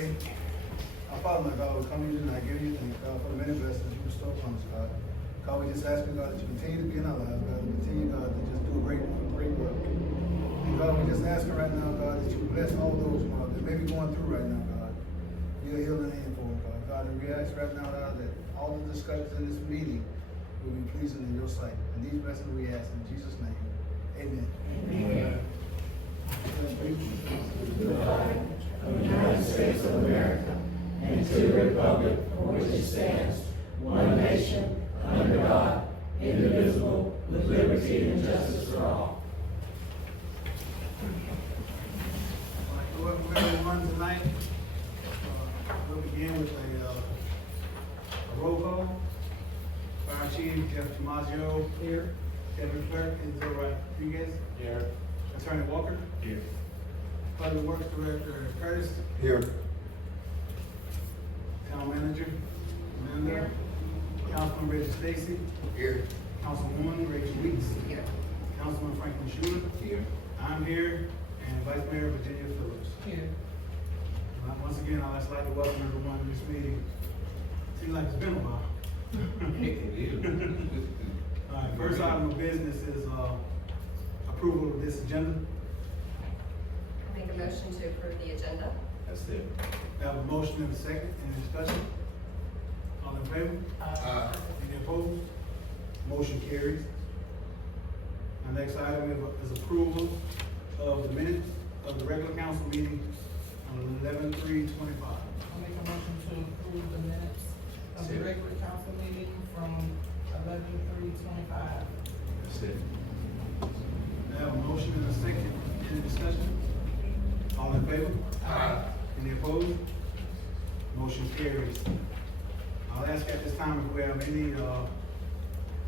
pray. Our Father, my God, we come to you tonight, give you thanks, God, for the many blessings you bestow upon us, God. God, we just ask you, God, that you continue to be in our lives, God, and continue, God, to just do a great work. And God, we just ask you right now, God, that you bless all those, God, that may be going through right now, God. You're healing hand for them, God. God, and we ask right now, God, that all the discussions in this meeting will be pleasing in your sight. And these blessings we ask in Jesus' name. Amen. Amen. To the flag of the United States of America and to the republic for which it stands, one nation, under God, indivisible, with liberty and justice for all. We're going to run tonight. We'll begin with a roll call. Fire Chief Jeff Tomasio. Here. Deputy Clerk Enzo Rodriguez. Here. Attorney Walker. Here. Public Works Director Curtis. Here. Town Manager Amanda. Councilman Reggie Stacy. Here. Councilwoman Rachel Weeks. Here. Councilman Franklin Schuler. Here. I'm here. And Vice Mayor Virginia Phillips. Here. Once again, I'd just like to welcome everyone to this meeting. Seems like it's been a while. All right, first item of business is approval of this agenda. I make a motion to approve the agenda. That's it. We have a motion and a second. Any discussion? All in favor? Any opposed? Motion carries. Our next item is approval of the minutes of the regular council meeting on 11/3/25. I'll make a motion to approve the minutes of the regular council meeting from 11/3/25. That's it. We have a motion and a second. Any discussion? All in favor? Any opposed? Motion carries. I'll ask at this time if we have any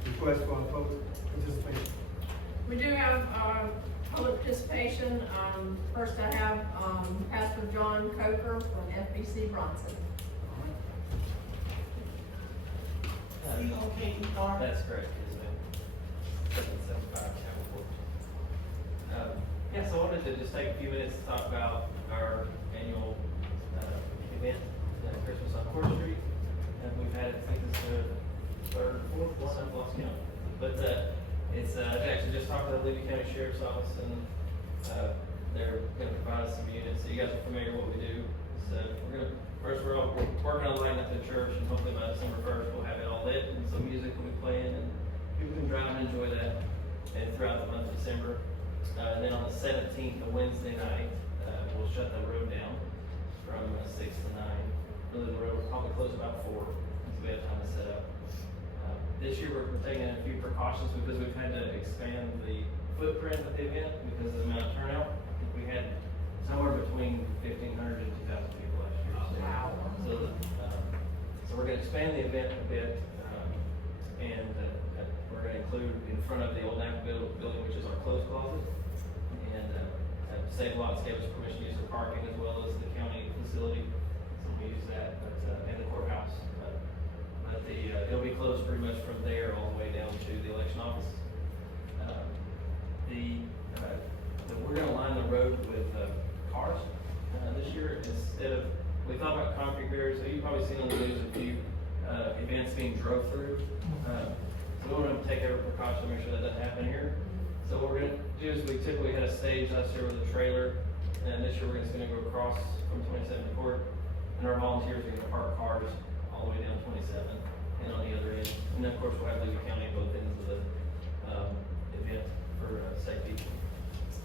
requests for public participation. We do have public participation. First I have Pastor John Coker from FBC Bronson. C-O-K-E-R. That's correct, yes, ma'am. 775 Chapel Court. Yeah, so I wanted to just take a few minutes to talk about our annual event, Christmas on Court Street. And we've had it, I think this is the third, fourth one, I've lost count. But it's actually just talked to the Levy County Sheriff's Office, and they're gonna provide us some units. So you guys are familiar with what we do. So we're working on lighting up the church, and hopefully by December 1st, we'll have it all lit, and some music will be playing, and people can drive and enjoy that, and throughout the month of December. And then on the 17th, a Wednesday night, we'll shut the road down from 6 to 9. Really, the road will probably close about 4, so we have time to set up. This year, we're taking a few precautions because we've had to expand the footprint of the event because of the amount of turnout. I think we had somewhere between 1,500 and 2,000 people last year. Wow. So we're going to expand the event a bit, and we're going to include in front of the old NAP building, which is our clothes closet, and Save Lots gave us permission to use the parking as well as the county facility, so we use that, and the courthouse. But it'll be closed pretty much from there all the way down to the election office. We're going to line the road with cars this year instead of. We thought about concrete barriers. So you've probably seen on the news a few events being drove through. So we want to take every precaution to make sure that doesn't happen here. So what we're going to do is we typically had a stage last year with a trailer, and this year we're just going to go across from 27th Court, and our volunteers are going to park cars all the way down 27 and on the other end. And then of course we'll have Levy County at both ends of the event for safety.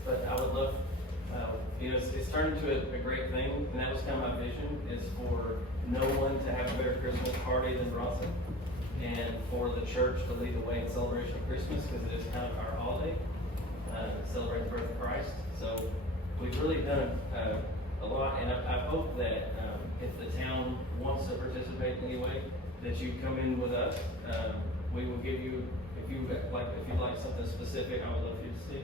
But I would love, it's turned into a great thing, and that was kind of my vision, is for no one to have a better Christmas party than Bronson, and for the church to lead the way in celebration of Christmas, because it is kind of our holiday, celebrate the birth of Christ. So we've really done a lot, and I hope that if the town wants to participate in any way, that you come in with us. We will give you, if you'd like something specific, I would love for you to see.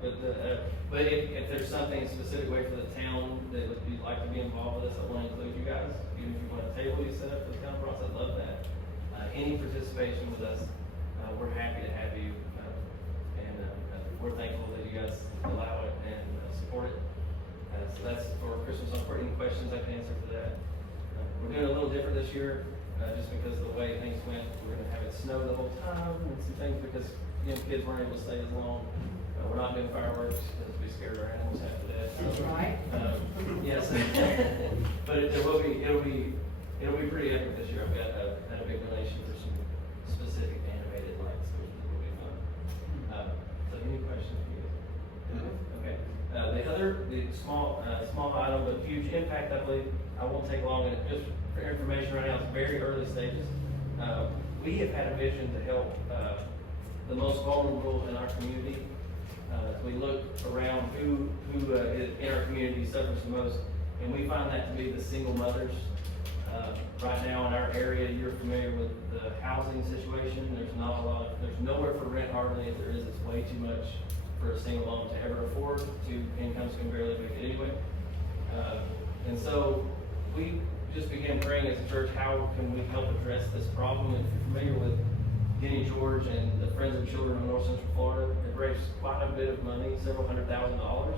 But if there's something specific way for the town that you'd like to be involved with us, I want to include you guys. Even if you want a table you set up for the town process, I'd love that. Any participation with us, we're happy to have you, and we're thankful that you guys allow it and support it. So that's for Christmas. Any questions I can answer for that? different this year, just because of the way things went. We're gonna have it snow the whole time and some things because, you know, kids weren't able to stay as long. We're not doing fireworks because we scared our animals half to death. So, That's right. yes. But it'll be pretty epic this year. I've got a big donation for some specific animated lights, which will be fun. So any questions for you? Okay. The small item, but huge impact, I believe, I won't take long, and just for information right now, it's very early stages. We have had a vision to help the most vulnerable in our community. We look around who in our community suffers the most, and we find that to be the single mothers. Right now in our area, you're familiar with the housing situation. There's nowhere for rent hardly. If there is, it's way too much for a single mom to ever afford. Two incomes can barely make it anyway. And so we just began praying as a church, how can we help address this problem? If you're familiar with Denny George and the Friends of Children of North Central Florida, they've raised quite a bit of money, several $100,000,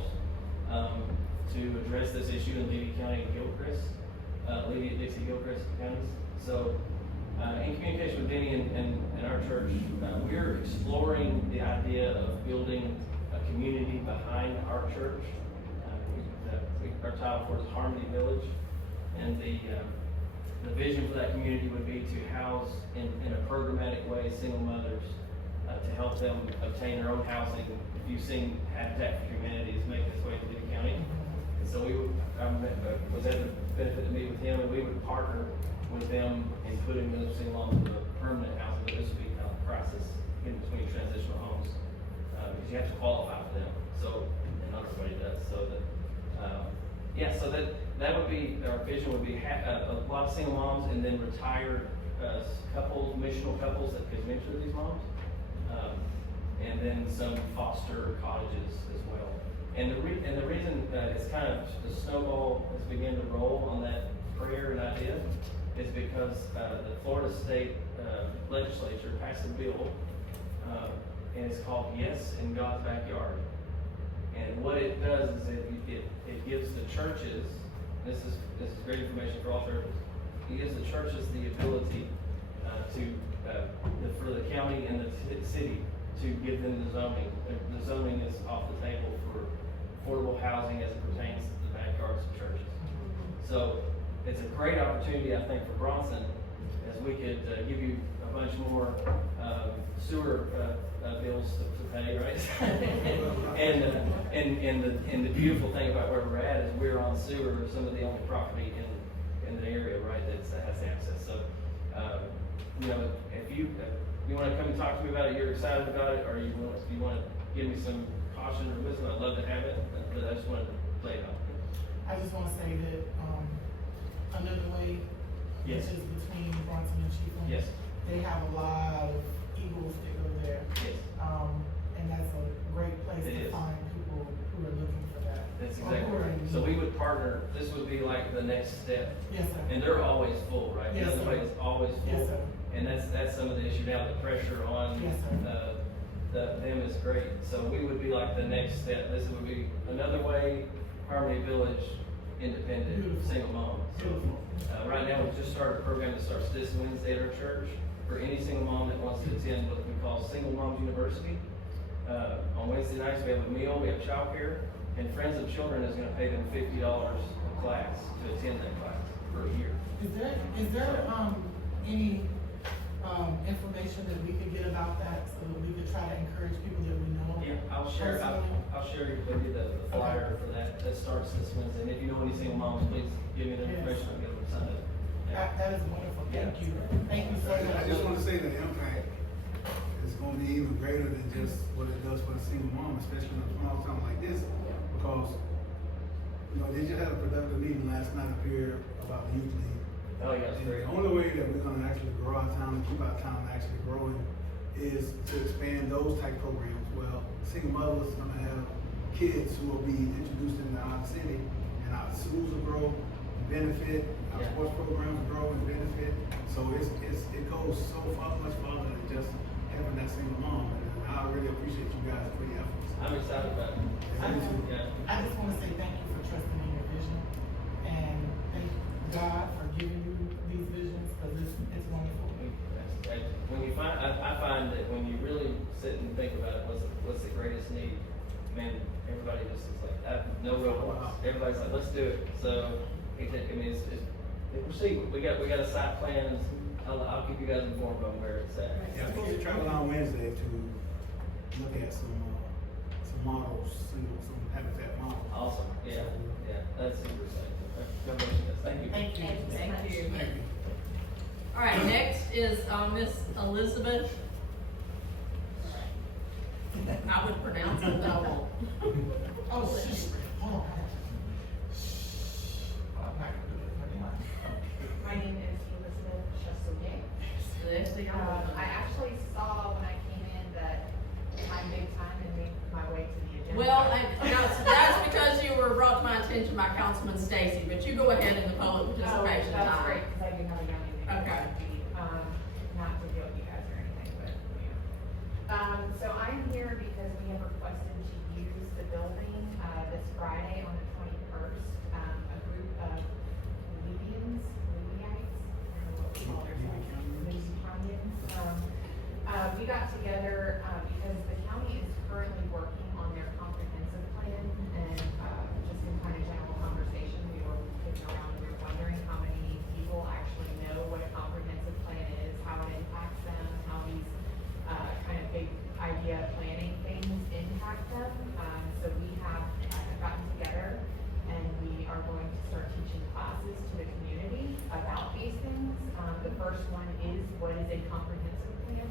to address this issue in Levy County and Gilchrist, Dixie Gilchrist counties. So in communication with Denny and our church, we're exploring the idea of building a community behind our church. Our title for it is Harmony Village, and the vision for that community would be to house in a programmatic way single mothers to help them obtain their own housing. If you've seen Habitat for Humanity is making its way to Levy County, and so we was at the benefit to meet with him, and we would partner with them in putting those single moms into a permanent housing. But this would be kind of a crisis in between transitional homes because you have to qualify for them. So and not everybody does. So that. So that would be, our vision would be a lot of single moms and then retired couples, missional couples that could mentor these moms, and then some foster cottages as well. And the reason it's kind of the snowball has begun to roll on that prayer and idea is because the Florida State Legislature passed a bill, and it's called Yes in God's Backyard. And what it does is it gives the churches, this is great information for all churches, it gives the churches the ability for the county and the city to give them the zoning. The zoning is off the table for affordable housing as it pertains to the backyards of churches. So it's a great opportunity, I think, for Bronson, as we could give you a bunch more sewer bills to pay, right? and the beautiful thing about where we're at is we're on sewer, some of the only property in the area, right, that has access. So, if you want to come and talk to me about it, you're excited about it, or you want to give me some caution or wisdom, I'd love to have it. But I just wanted to play it out. I just want to say that, Another Way, Yes. which is between Bronson and Chiefland. Yes. They have a lot of eagles that go there. Yes. And that's a great place It to is. find people who are looking for that. That's Or exactly who are right. in So need. we would partner, this would be like the next step. Yes, sir. And they're always full, right? Yes, The other sir. way is always full. Yes, sir. And that's some of the issue now, the pressure on Yes, sir. them is great. So we would be like the next step. This would be Another Way, Harmony Village, independent, Beautiful. single mom. So, Beautiful. right now, we've just started a program that starts this Wednesday at our church for any single mom that wants to attend what we call Single Moms University. On Wednesday nights, we have a meal, we have childcare, and Friends of Children is gonna pay them $50 a class to attend that class for a year. Is there any information that we could get about that so that we could try to encourage people that we know? Yeah, I'll share with you the flyer for that starts this Wednesday. And if you know any single moms, please give me the Yes. information, I'll get them signed up. Yeah. That is wonderful. Thank Yeah. you. Thank you so much. I just want to say that the impact is going to be even greater than just what it does for a single mom, especially in a small town like this, because, they just had a productive meeting last night up here about the youth league. Oh, yeah, that's And great. the only way that we're gonna actually grow our town and keep our town actually growing is to expand those type programs. Well, single mothers are gonna have kids who will be introduced into our city, and our schools will grow and benefit, our Yeah. sports programs will grow and benefit. So it goes so much farther than just having that single mom. And I really appreciate you guys for your efforts. I'm excited about it. Yeah. I just want to say thank you for trusting in your vision, and thank God for giving you these when you find, I find that when you really sit and think about it, what's the greatest need, man, everybody just is like, no roadblocks. Everybody's like, let's do it. So, I mean, proceed. We got a site plan, and I'll keep you guys informed on where it's at. Yeah, I'm supposed to travel on Wednesday to look at some models, some habitat models. Awesome, yeah, that's super exciting. Congratulations, thank you. Thank you. Thank you. Thank you. All right, next is, Miss Elizabeth. I would pronounce it, but I won't. Oh, shit. Hold on. I'm not gonna do it. My name is Elizabeth Chassoulier. Next thing I know. I actually saw when I came in that I'm big time and made my way to the agenda. Well, that's because you were brought to my attention by Councilman Stacy, but you go ahead in the public participation time. That's great, because I do have a young lady. Okay. Not to deal with you guys or anything, but, yeah. So I'm here because we have requested to use the building, this Friday on the 21st. A group of Levians, Levyites, I don't know what we call ourselves, Levians. We got together, because the county is currently working on their comprehensive plan, and, just in kind of general conversation, we were kicking around, we were wondering how many people actually know what a comprehensive plan is, how it impacts them, how these, kind of big idea planning things impact them. So we have gotten together, and we are going to start teaching classes to the community about these things. The first one is, what is a comprehensive plan?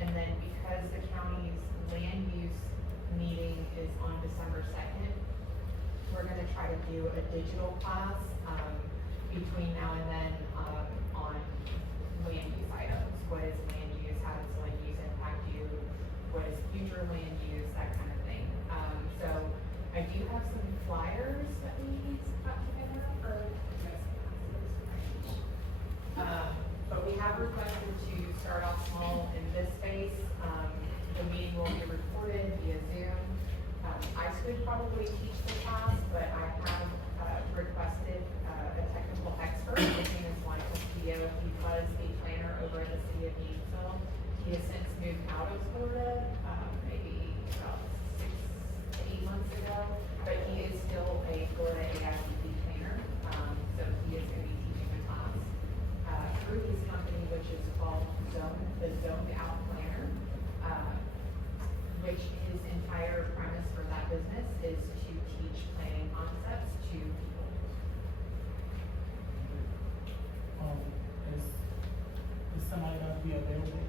And then because the county's land use meeting is on December 2nd, we're gonna try to do a digital class, between now and then, on land use items. What is land use? How does land use impact you? What is future land use? That kind of thing. So I do have some flyers that we need to put together for but we have requested to start off small in this space. The meeting will be recorded via Zoom. I could probably teach the class, but I have requested a technical expert. His name is Michael Castillo. He was the planner over at the city of Gainesville. He has since moved out of Florida, maybe about 6 to 8 months ago, but he is still a Florida AICP planner. So he is going to be teaching the class through his company, which is called the Zoned Out Planner, which his entire premise for that business is to teach planning concepts to people. Is somebody gonna be available?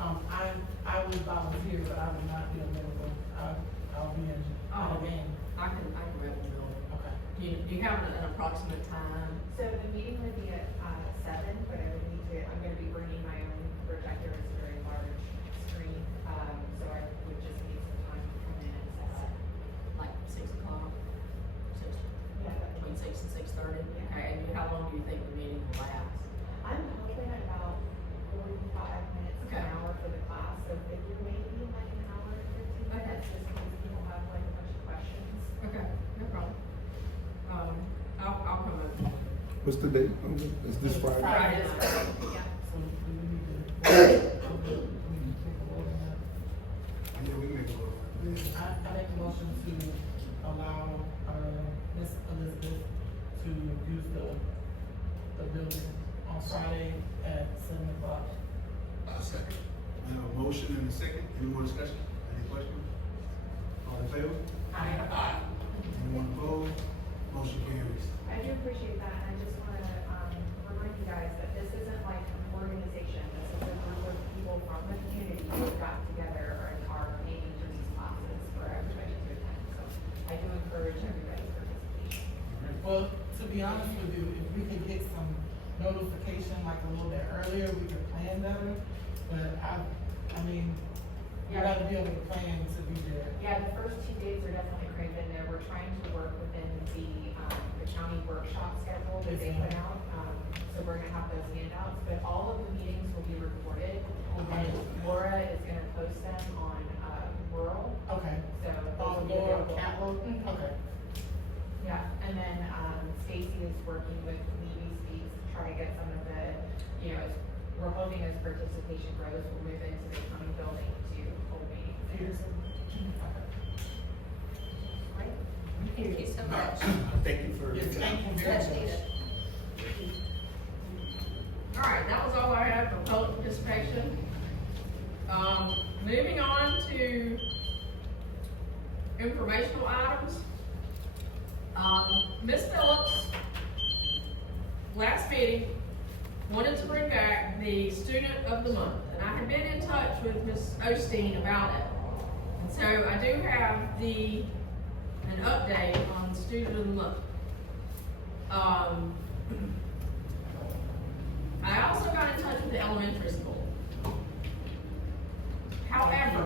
I would volunteer, but I would not be available. I'll be in the game. I can read the bill. Okay. Do you have an approximate time? So the meeting would be at 7, but I would need to, I'm gonna be bringing my own projector. It's a very large screen, so I would just need some time to come in and set up. Like 6 o'clock? Yeah, Between 6 and 6:30? Okay, and how long do you think the meeting will last? I'm hoping about 45 minutes to an hour for the class, so figure maybe like an hour and 15 minutes, just in case people have like a bunch of questions. Okay, no problem. I'll come up. What's the date? Is this Friday? Friday. Yeah. So do we need to take a vote on that? Yeah, we can make a little. I make a motion to allow, Miss Elizabeth to use the building on Friday at 7 o'clock. Second. I have a motion and a second. Any more discussion? Any questions? All in favor? Aye. Anyone opposed? Motion carries. I do appreciate that, and I just wanna, remind you guys that this isn't like an organization, this is a group of people from the community who have got together and are paying for these classes for everybody to attend, so I do encourage everybody's participation. Well, to be honest with you, if we could get some notification like a little bit earlier, we could plan better. But I mean, you gotta be able to plan to be there. Yeah, the first 2 days are definitely crammed in there, we're trying to work within the county workshop schedule that they put out, so we're gonna have those handouts, but all of the meetings will be recorded. And Laura is gonna post them on, rural, Okay. so. those Oh, will be Laura available. Catlow? Mhm. Okay. Yeah, and then, Stacy is working with Levy Speaks to try to get some of the, we're hoping as participation grows, we'll move into the county building to hold meetings there. Great. Thank you so much. Thank you for. Yes, thank you very Much much. needed. All right, that was all I had for public participation. Moving on to informational items. Ms. Phillips, last meeting, wanted to bring back the student of the month, and I have been in touch with Ms. Osteen about it. And so I do have an update on the student of the month. I also got in touch with the elementary school. However,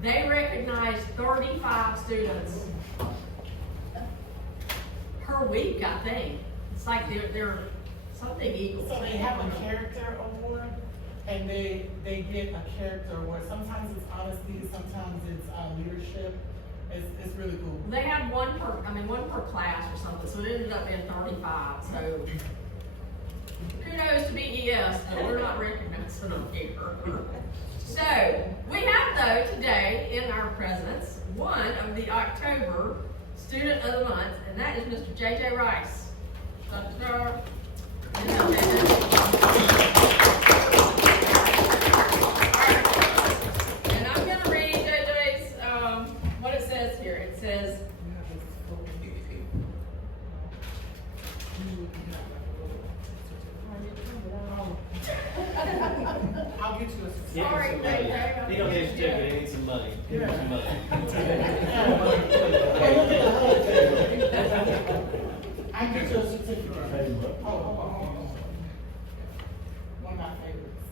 they recognized 35 students per week, I think. It's like they're something equal. So they have a character award, and they get a character award. Sometimes it's honesty, sometimes it's leadership. It's really cool. They had one per class or something, so it ended up being 35, so kudos to BES, but we're not recognizing them here. So, we have though today in our presence, one of the October Student of the Month, and that is Mr. JJ Rice. Dr. And I'm gonna read JJ's, what it says here. It says, I'll get you a certificate. sorry, JJ. He don't need a certificate, he needs some money. Give him some money. I get you a certificate. Oh. One of my favorites.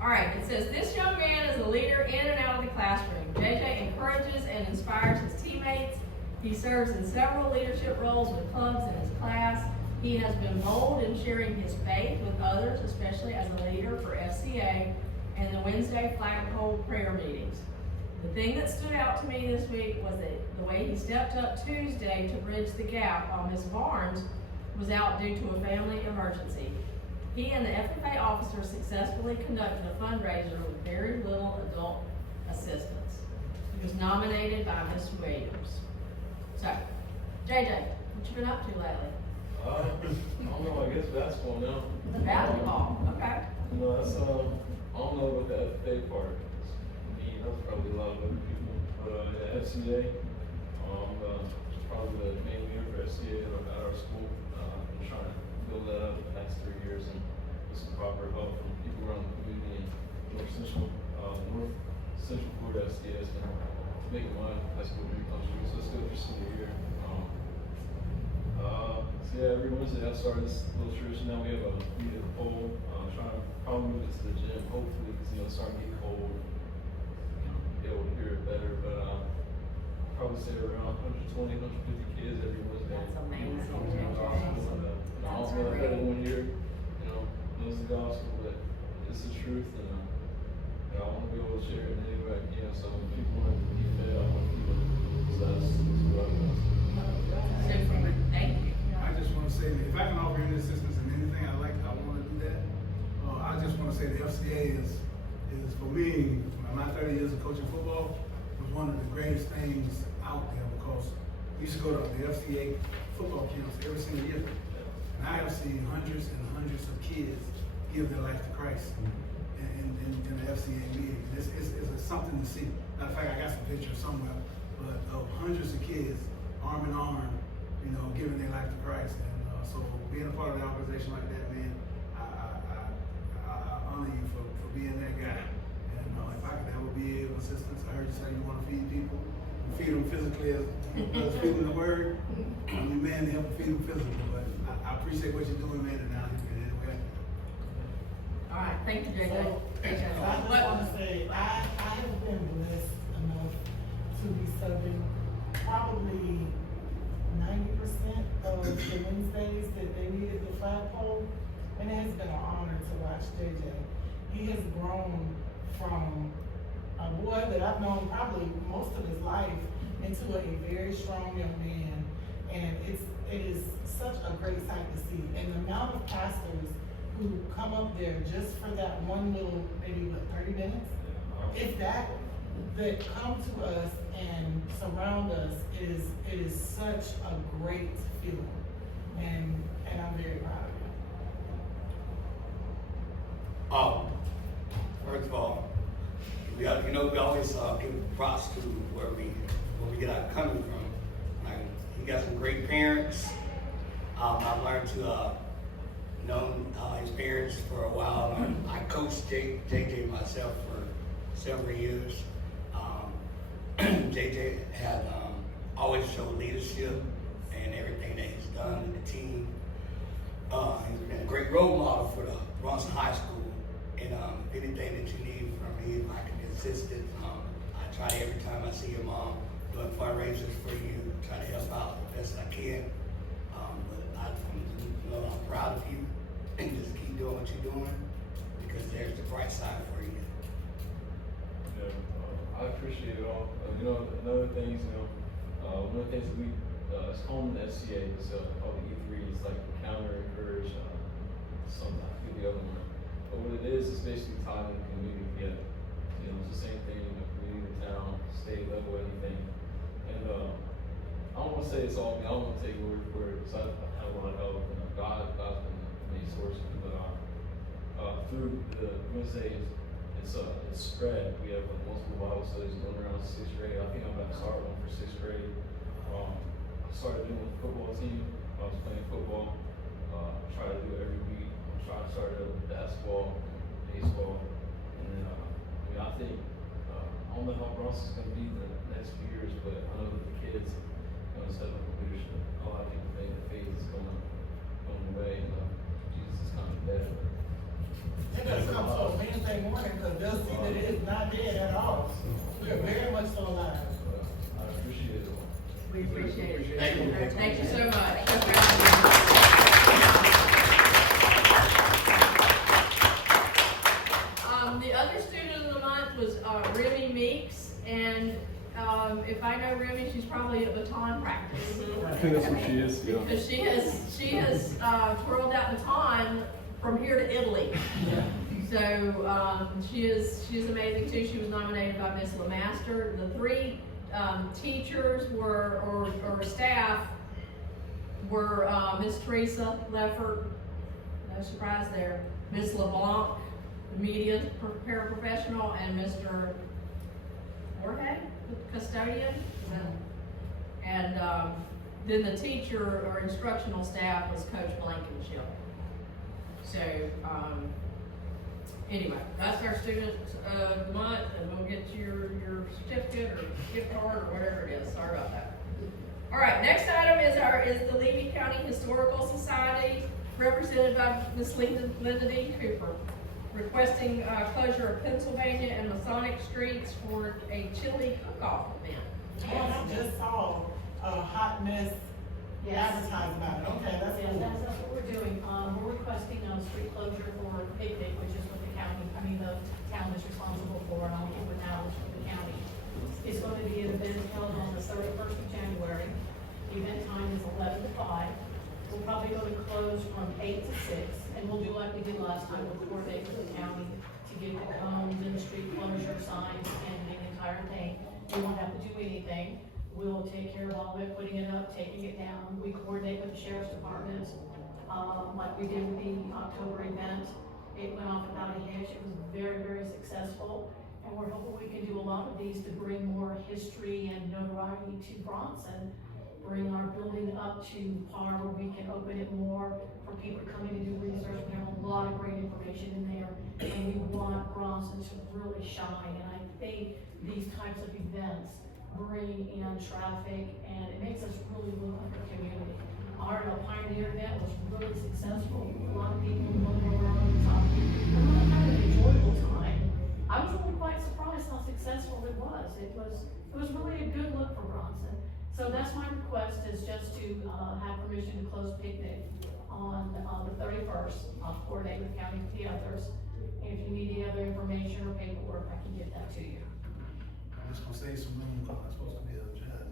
All right, it says, this young man is a leader in and out of the classroom. JJ encourages and inspires his teammates. He serves in several leadership roles with clubs in his class. He has been bold in sharing his faith with others, especially as a leader for FCA and the Wednesday flagpole prayer meetings. The thing that stood out to me this week was the way he stepped up Tuesday to bridge the gap while Ms. Barnes was out due to a family emergency. He and the FFA officers successfully conducted a fundraiser with very little adult assistance. He was nominated by Ms. Williams. So, JJ, what you been up to lately? I don't know, I guess basketball now. Basketball, okay. No, that's, I don't know about the FFA part. Me, that's probably a lot of other people. But, the FCA, probably the main leader for FCA at our school. Been trying to build that up the past 3 years and with some proper help from people around the community and North Central Florida FCA has been making my high school dream come true. So it's good for senior year. So yeah, every Wednesday I started this little tradition. Now we have a meet at the pole. Trying to probably move it to the gym, hopefully, because it's starting to get cold. Be able to hear it better, but probably say around 120, 150 kids every Wednesday. That's amazing. I don't know if everyone here, knows the gospel, but it's the truth, and I want to be able to share it anyway. So when people want to be fed, I want to be. So that's what I'm doing. Super, thank you. I just want to say that if I can offer any assistance in anything, I want to do that. I just want to say the FCA is for me, my 30 years of coaching football, was one of the greatest things out there because we used to go to the FCA football camps every single year. And I have seen hundreds and hundreds of kids give their life to Christ in the FCA meeting. It's something to see. Matter of fact, I got some pictures somewhere, but of hundreds of kids, arm in arm, giving their life to Christ. And so being a part of an organization like that, man, I honor you for being that guy. And if I could ever be of assistance, I heard you say you want to feed people. You feed them physically as feeding the word. I'm your man to help feed them physically, but I appreciate what you're doing, man, and now you can anyway. All right, thank you, JJ. So, I just want to say, I have been blessed enough to be serving probably 90% of the Wednesdays that they needed the flagpole, and it has been an honor to watch JJ. He has grown from a boy that I've known probably most of his life into a very strong young man, and it is such a great sight to see. And the amount of pastors who come up there just for that one little, maybe what, 30 minutes? If that come to us and surround us, it is such a great feeling. And I'm very proud of you. First of all, we always give props to where we get our coming from. Like, he got some great parents. I've learned to know his parents for a while. I coached JJ myself for several years. JJ had always showed leadership and everything that he's done in the team. He's been a great role model for the Bronson High School. And anything that you need from me, if I can be assisted, I try to, every time I see your mom doing fundraisers for you, try to help out the best I can. But I'm proud of you, and just keep doing what you're doing, because there's the bright side for you. Yeah, I appreciate it all. Another thing is, one of the things that we, it's called the SCA, it's called the E3, it's like counter encourage, something, I forget the other one. But what it is basically tying the community together. It's the same thing, community, town, state level, anything. And I don't want to say it's all me, I don't want to take word for it, because I have a lot of help, and God's been the main source. But through I'm going to say it's spread. We have multiple Bible studies going around 6th grade. I think I'm about to start one for 6th grade. I started doing with the football team. I was playing football. Try to do it every week. I'm trying to start it with basketball, baseball, and then I think I don't know how Bronson's going to be the next few years, but I know that the kids are going to step up in leadership. A lot of people think that faith is going away, and Jesus is coming back. It does come to a Wednesday morning, because they'll see that it is not dead at all. We are very much so alive. I appreciate it. We appreciate it. Thank you. Thank you so much. The other student of the month was Remy Meeks, and if I know Remy, she's probably at baton practice. I think that's what she is, yeah. Because she has twirled that baton from here to Italy. So she is amazing too. She was nominated by Miss LeMaster. The three teachers or staff were Miss Teresa Leffert, no surprise there, Miss LeBlanc, the media paraprofessional, and Mr. Jorge, the custodian. And then the teacher or instructional staff was Coach Blankenship. So anyway, that's our student of the month, and we'll get your certificate or gift card or whatever it is. Sorry about that. All right, next item is the Levy County Historical Society, represented by Ms. Linda D. Cooper, requesting closure of Pennsylvania and Masonic Streets for a chili cook-off event. And I just saw a hot mess advertising about it. Okay, that's Yeah, cool. that's what we're doing. We're requesting a street closure for picnic, which is what the town is responsible for, and I'll give it now for the county. It's going to be an event held on the 31st of January. The event time is 11 to 5. We're probably going to close from 8 to 6, and we'll do like we did last time, we'll coordinate with the county to get the cones and the street closure signs and the entire thing. We won't have to do anything. We'll take care of all of it, putting it up, taking it down. We coordinate with the sheriff's department, like we did with the October event. It went off without a hitch. It was very, very successful. And we're hoping we can do a lot of these to bring more history and notoriety to Bronson, bring our building up to par where we can open it more for people to come in and do research. We have a lot of great information in there, and we want Bronson to really shine. And I think these types of events bring in traffic, and it makes us really look like a community. Our Pioneer event was really successful. A lot of people going around and talking. We really had an enjoyable time. I was really quite surprised how successful it was. It was really a good look for Bronson. So that's my request, is just to have permission to close picnic on the 31st. I'll coordinate with county with the others. And if you need any other information or paperwork, I can get that to you. I'm just gonna say some room, I'm supposed to be a judge,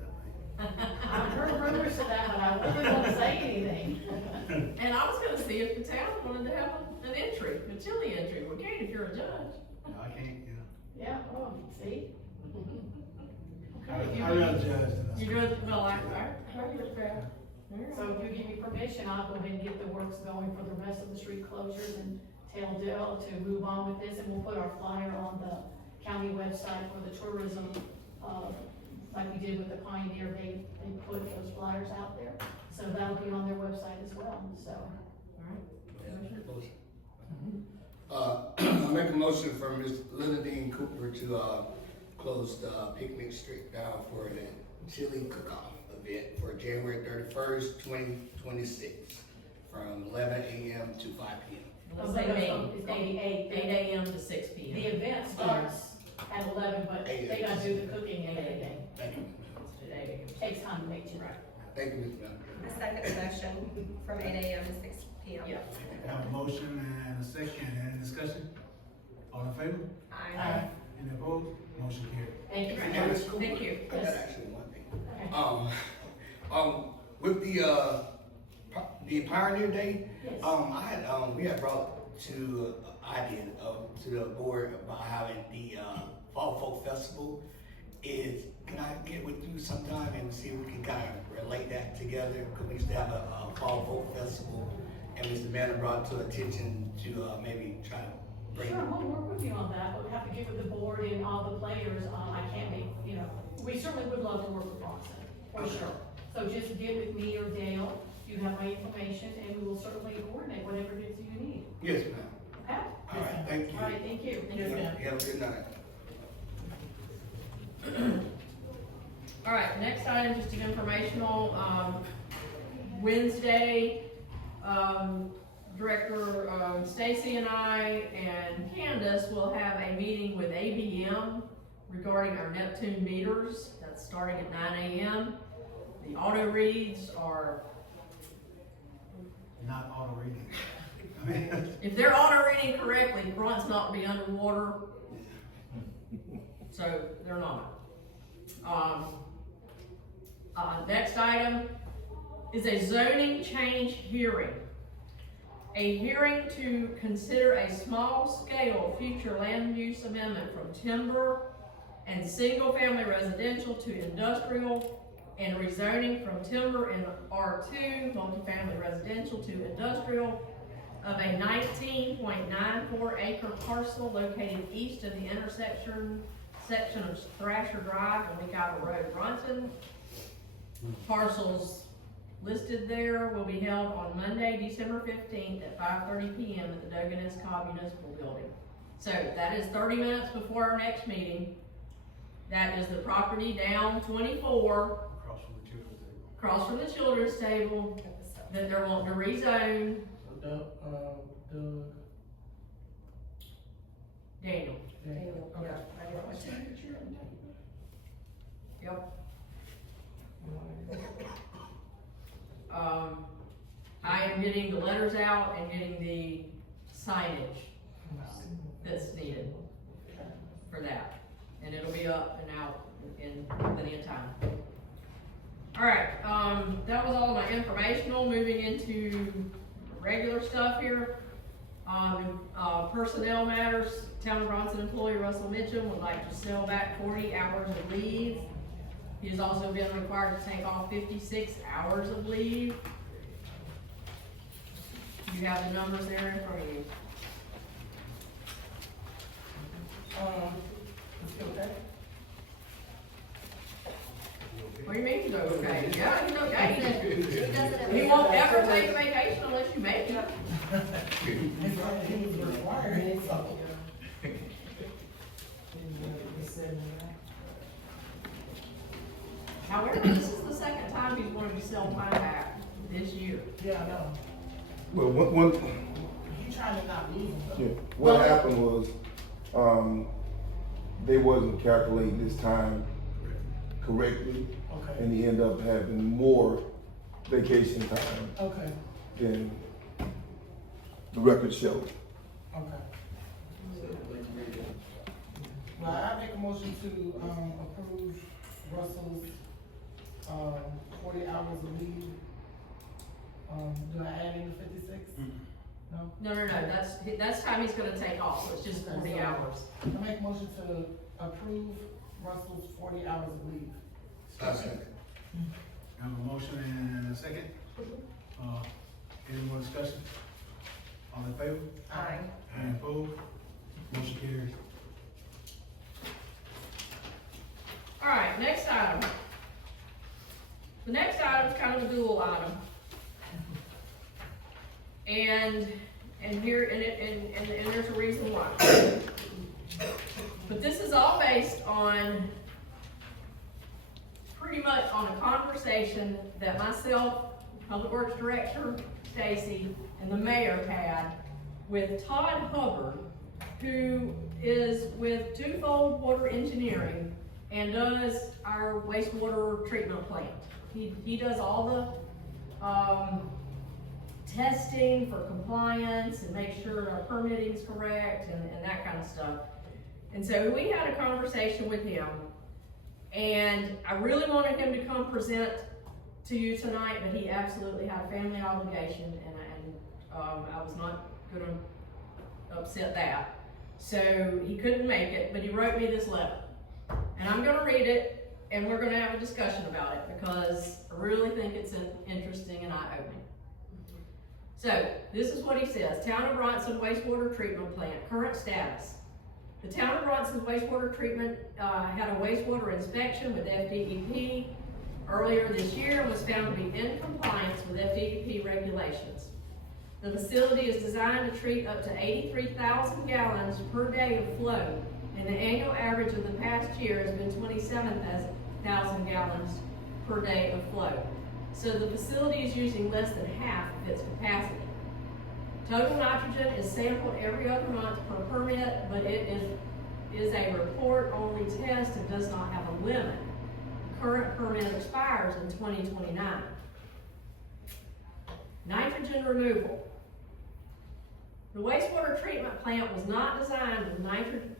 I think. I've heard rumors of that, but I wasn't gonna say anything. And I was gonna see if the town wanted to have an entry, a chili entry. We can't if you're a judge. No, I can't, you know. Yeah, oh, see? I'd rather judge than You do, well, I heard your fair. So if you give me permission, I'll go ahead and get the works going for the rest of the street closures and tell Dale to move on with this, and we'll put our flyer on the county website for the tourism, like we did with the Pioneer, they put those flyers out there. So that'll be on their website as well, so. I make a motion for Ms. Lynndine Cooper to, close the Picnic Street down for the chili cook-off event for January 31st, 2026, from 11 a.m. to 5 p.m. Let's say It's gonna be 8. 8 a.m. to 6 p.m. The event starts at 11, but they gotta do the cooking and everything. Thank you. Takes time to make chili. Thank you, Ms. Miller. I second the motion from 8 a.m. to 6 p.m. Yeah. I have a motion and a second, any discussion? All in favor? Aye. Any opposed? Motion carried. Thank you. And Ms. Cooper, Thank you. I got actually one thing. Okay. With the Pioneer Day, Yes. we had brought to the board about having the Fall Folk Festival. Can I get with you sometime and see if we can kind of relate that together? Because we used to have a Fall Folk Festival, and Mr. Manor brought to attention to maybe try to bring. Sure, we'll work with you on that, but we have to get with the board and all the players, I can't be, we certainly would love to work with Bronson, for sure. So just get with me or Dale, you have my information, and we will certainly coordinate whatever it is you need, Yes, ma'am. okay? All right, thank you. All right, thank you. Yes, ma'am. Have a good night. All right, next item, just an informational, Wednesday, Director, Stacy and I and Candace will have a meeting with ABM regarding our Neptune meters. That's starting at 9 a.m. The auto reads are, Not auto reading. I mean, if they're auto reading correctly, Brunt's not be underwater. So they're not. Next item is a zoning change hearing. A hearing to consider a small-scale future land use amendment from timber and single-family residential to industrial, and rezoning from timber and R2, multifamily residential, to industrial of a 19.94 acre parcel located east of the section of Thrasher Drive and Weekawa Road, Bronson. Parcels listed there will be held on Monday, December 15th at 5:30 p.m. at the Dogan Cobb Municipal Building. So that is 30 minutes before our next meeting. That is the property down 24, across from the children's table, that they're wanting to rezone. Daniel. Okay. Yep. I am getting the letters out and getting the signage that's needed for that. And it'll be up and out in plenty of time. All right, that was all my informational. Moving into regular stuff here. Personnel matters. Town of Bronson employee Russell Mitchell would like to sell back 40 hours of leave. He has also been required to take off 56 hours of leave. You have the numbers there in front of you. Okay. What do you mean he's okay? Yeah, he's okay. He doesn't He won't ever take a vacation unless you make it. He was required, so. However, this is the second time he's wanted to sell mine back this year. Yeah, I know. Well, one, He trying to not lose them. yeah, what happened was, they wasn't calculating this time correctly, Okay. and he ended up having more vacation time Okay, than the record showed. okay. Well, I make a motion to, approve Russell's, 40 hours of leave, Do I add in the 56? No? No, that's time he's gonna take off, so it's just 40 hours. I make motion to approve Russell's 40 hours of leave. Second. I have a motion and a second. Any more discussion? All in favor? Aye. Any opposed? Motion carries. All right, next item. The next item is kind of a dual item. And there's a reason why. But this is all based on, pretty much on a conversation that myself, Public Works Director Stacy, and the mayor had with Todd Hubbard, who is with Twofold Water Engineering and does our wastewater treatment plant. He does all the testing for compliance and make sure our permitting's correct and that kind of stuff. And so we had a conversation with him, and I really wanted him to come present to you tonight, but he absolutely had a family obligation, and I was not gonna upset that. So he couldn't make it, but he wrote me this letter. And I'm gonna read it, and we're gonna have a discussion about it, because I really think it's interesting and eye-opening. So, this is what he says. Town of Bronson wastewater treatment plant, current status. The Town of Bronson's wastewater treatment had a wastewater inspection with FDEP earlier this year and was found to be in compliance with FDEP regulations. The facility is designed to treat up to 83,000 gallons per day of flow, and the annual average of the past year has been 27,000 gallons per day of flow. So the facility is using less than half of its capacity. Total nitrogen is sampled every other month per permit, but it is a report-only test and does not have a limit. The current permit expires in 2029. Nitrogen removal. The wastewater treatment plant was not designed with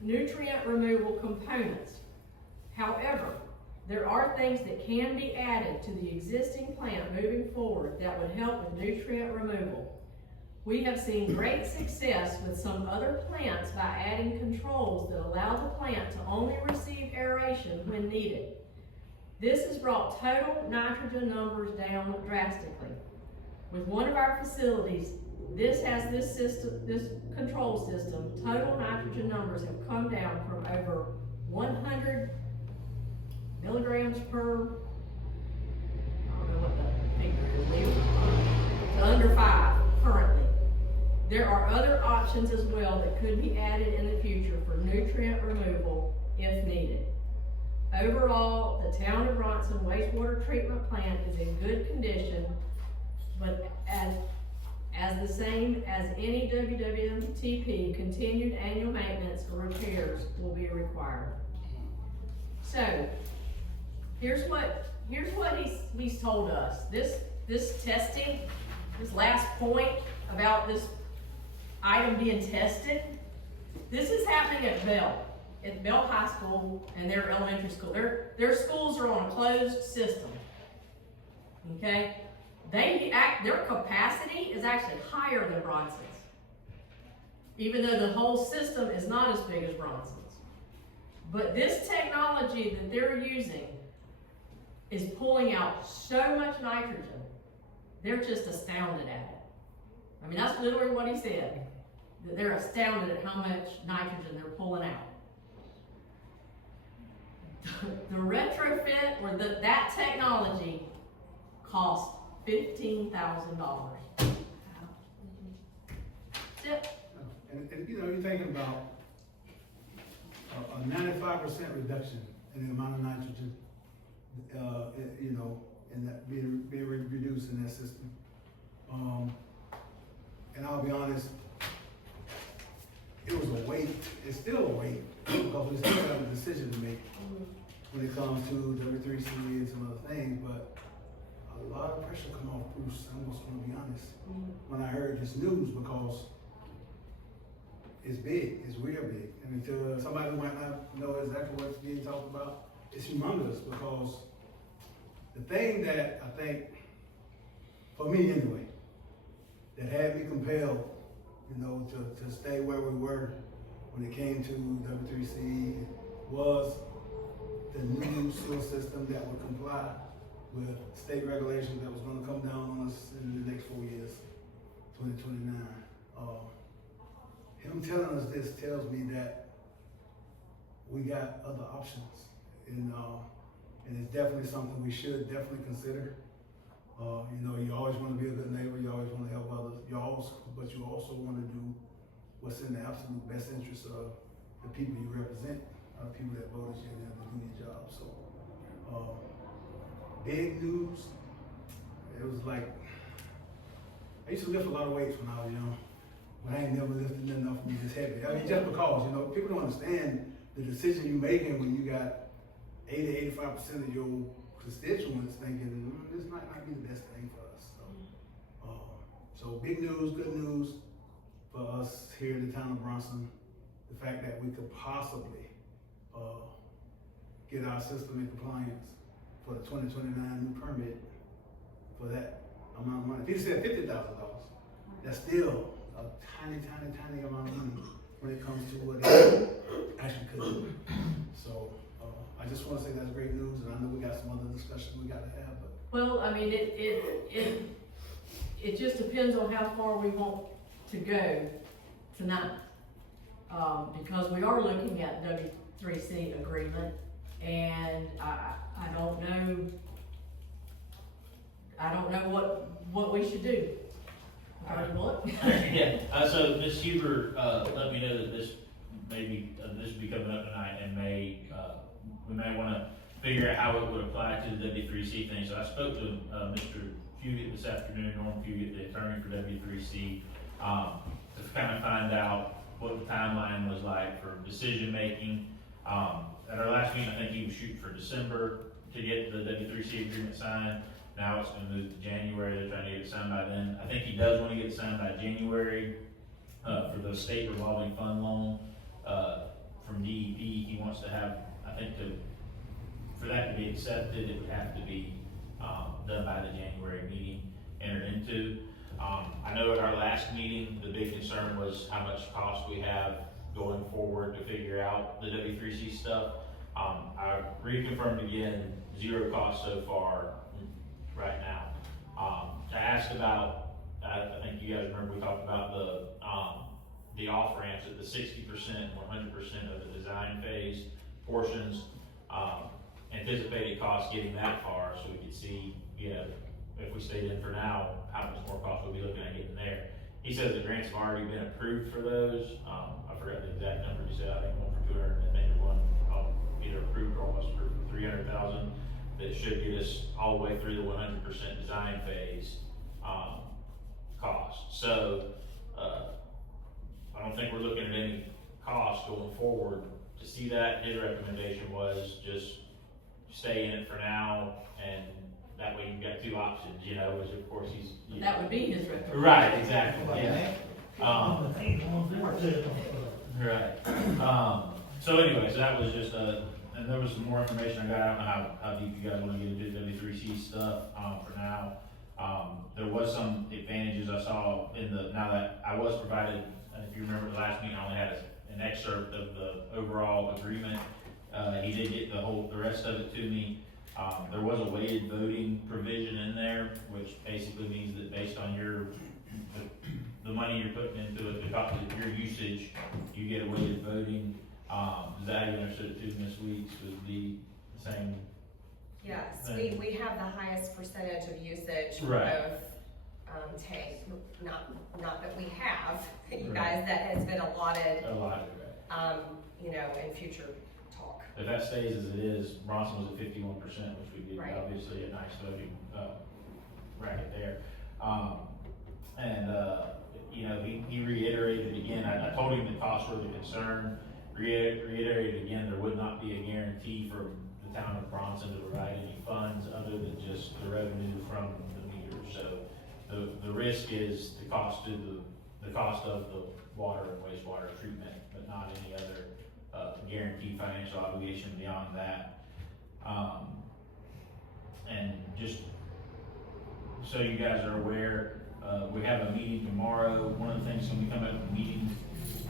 nutrient removal components. However, there are things that can be added to the existing plant moving forward that would help with nutrient removal. We have seen great success with some other plants by adding controls that allow the plant to only receive aeration when needed. This has brought total nitrogen numbers down drastically. With one of our facilities, this control system, total nitrogen numbers have come down from over 100 milligrams per, I don't know what the figure is, to under 5 currently. There are other options as well that could be added in the future for nutrient removal if needed. Overall, the Town of Bronson wastewater treatment plant is in good condition, but as the same as any WWTP, continued annual maintenance or repairs will be required. So, here's what he's told us. This testing, this last point about this item being tested, this is happening at Bell High School and their elementary school. Their schools are on a closed system. Okay? Their capacity is actually higher than Bronson's, even though the whole system is not as big as Bronson's. But this technology that they're using is pulling out so much nitrogen, they're just astounded at it. I mean, that's literally what he said. That they're astounded at how much nitrogen they're pulling out. The retrofit or that technology cost $15,000. That's it. And you know, you're thinking about a 95% reduction in the amount of nitrogen, you know, and that being reduced in that system. And I'll be honest, it was a wait. It's still a wait because we still have a decision to make when it comes to W3C and some other things. But a lot of pressure come off Bruce. I'm just going to be honest. When I heard this news, because it's big, it's real big, and to somebody who might not know exactly what's being talked about, it's humongous. Because the thing that I think, for me anyway, that had me compelled, to stay where we were when it came to W3C was the new sewer system that would comply with state regulations that was gonna come down on us in the next 4 years, 2029. Him telling us this tells me that we got other options, and it's definitely something we should definitely consider. You always want to be a good neighbor, you always want to help others, but you also want to do what's in the absolute best interest of the people you represent, the people that voted you in to do your job. So, big news. It was like, I used to lift a lot of weights when I was young, but I ain't never lifted nothing off me this heavy. I mean, just because, people don't understand the decision you're making when you got 80-85% of your constituents thinking, this might not be the best thing for us. So big news, good news for us here in the town of Bronson. The fact that we could possibly get our system in compliance for the 2029 new permit for that amount of money. If he said $50,000, that's still a tiny amount of money when it comes to what it actually could do. So I just want to say that's great news, and I know we got some other discussions we got to have. But Well, I mean, it just depends on how far we want to go tonight. Because we are looking at W3C agreement, and I don't know what we should do. What? Yeah, so Ms. Huber, let me know that this will be coming up tonight, and we may wanna figure out how it would apply to the W3C thing. So I spoke to, Mr. Fugit this afternoon, Norm Fugit, the attorney for W3C, to kind of find out what the timeline was like for decision making. At our last meeting, I think he was shooting for December to get the W3C agreement signed. Now it's gonna move to January, they're trying to get it signed by then. I think he does wanna get it signed by January, for the state revolving fund loan, from DEP. He wants to have, I think for that to be accepted, it would have to be, done by the January meeting, entered into. I know at our last meeting, the big concern was how much cost we have going forward to figure out the W3C stuff. I reconfirmed again, zero cost so far right now. I asked about, I think you guys remember we talked about the off ramps at the 60%, 100% of the design phase portions. Anticipated cost getting that far, so we could see, if we stayed in for now, how much more cost we'll be looking at getting there. He says the grants have already been approved for those. I forgot the exact number he said. I think one for 200 and maybe one either approved or almost approved for 300,000. That should get us all the way through the 100% design phase cost. So I don't think we're looking at any cost going forward. To see that, his recommendation was just stay in it for now, and that way you've got two options, which of course he's. That would be his recommendation. Right, exactly, yeah. Right. So anyway, so that was just and there was some more information I got. I don't know how deep you guys want to get into W3C stuff for now. There was some advantages I saw now that I was provided, if you remember the last meeting, I only had an excerpt of the overall agreement. He did get the rest of it to me. There was a weighted voting provision in there, which basically means that based on the money you're putting into it, your usage, you get a weighted voting. Is that how you understood it too, Ms. Weeks, would be the same? Yes, thing? we have the highest percentage of usage for Right. both tank, not that we have, you Right. guys, that has been allotted, A lot of it. in future talk. If that stays as it is, Bronson was at 51%, which would be Right. obviously a nice voting bracket there. He reiterated again, I told him the costs were the concern, reiterated again, there would not be a guarantee from the town of Bronson to provide any funds other than just the revenue from the meter. So the risk is the cost of the water and wastewater treatment, but not any other guaranteed financial obligation beyond that. And just so you guys are aware, We have a meeting tomorrow. One of the things when we come out of the meeting,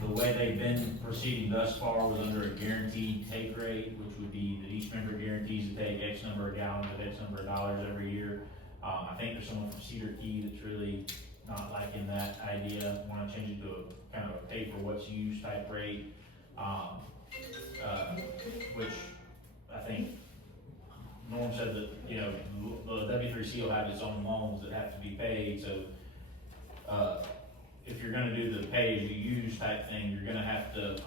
the way they've been proceeding thus far was under a guaranteed take rate, which would be that each member guarantees to take X number of gallons at X number of dollars every year. I think there's someone from Cedar Key that's really not liking that idea, wanna change it to a kind of a pay for what's used type rate. Which I think Norm said that, you know, the W3C will have its own loans that have to be paid, so, if you're gonna do the pay as you use type thing, you're gonna have to,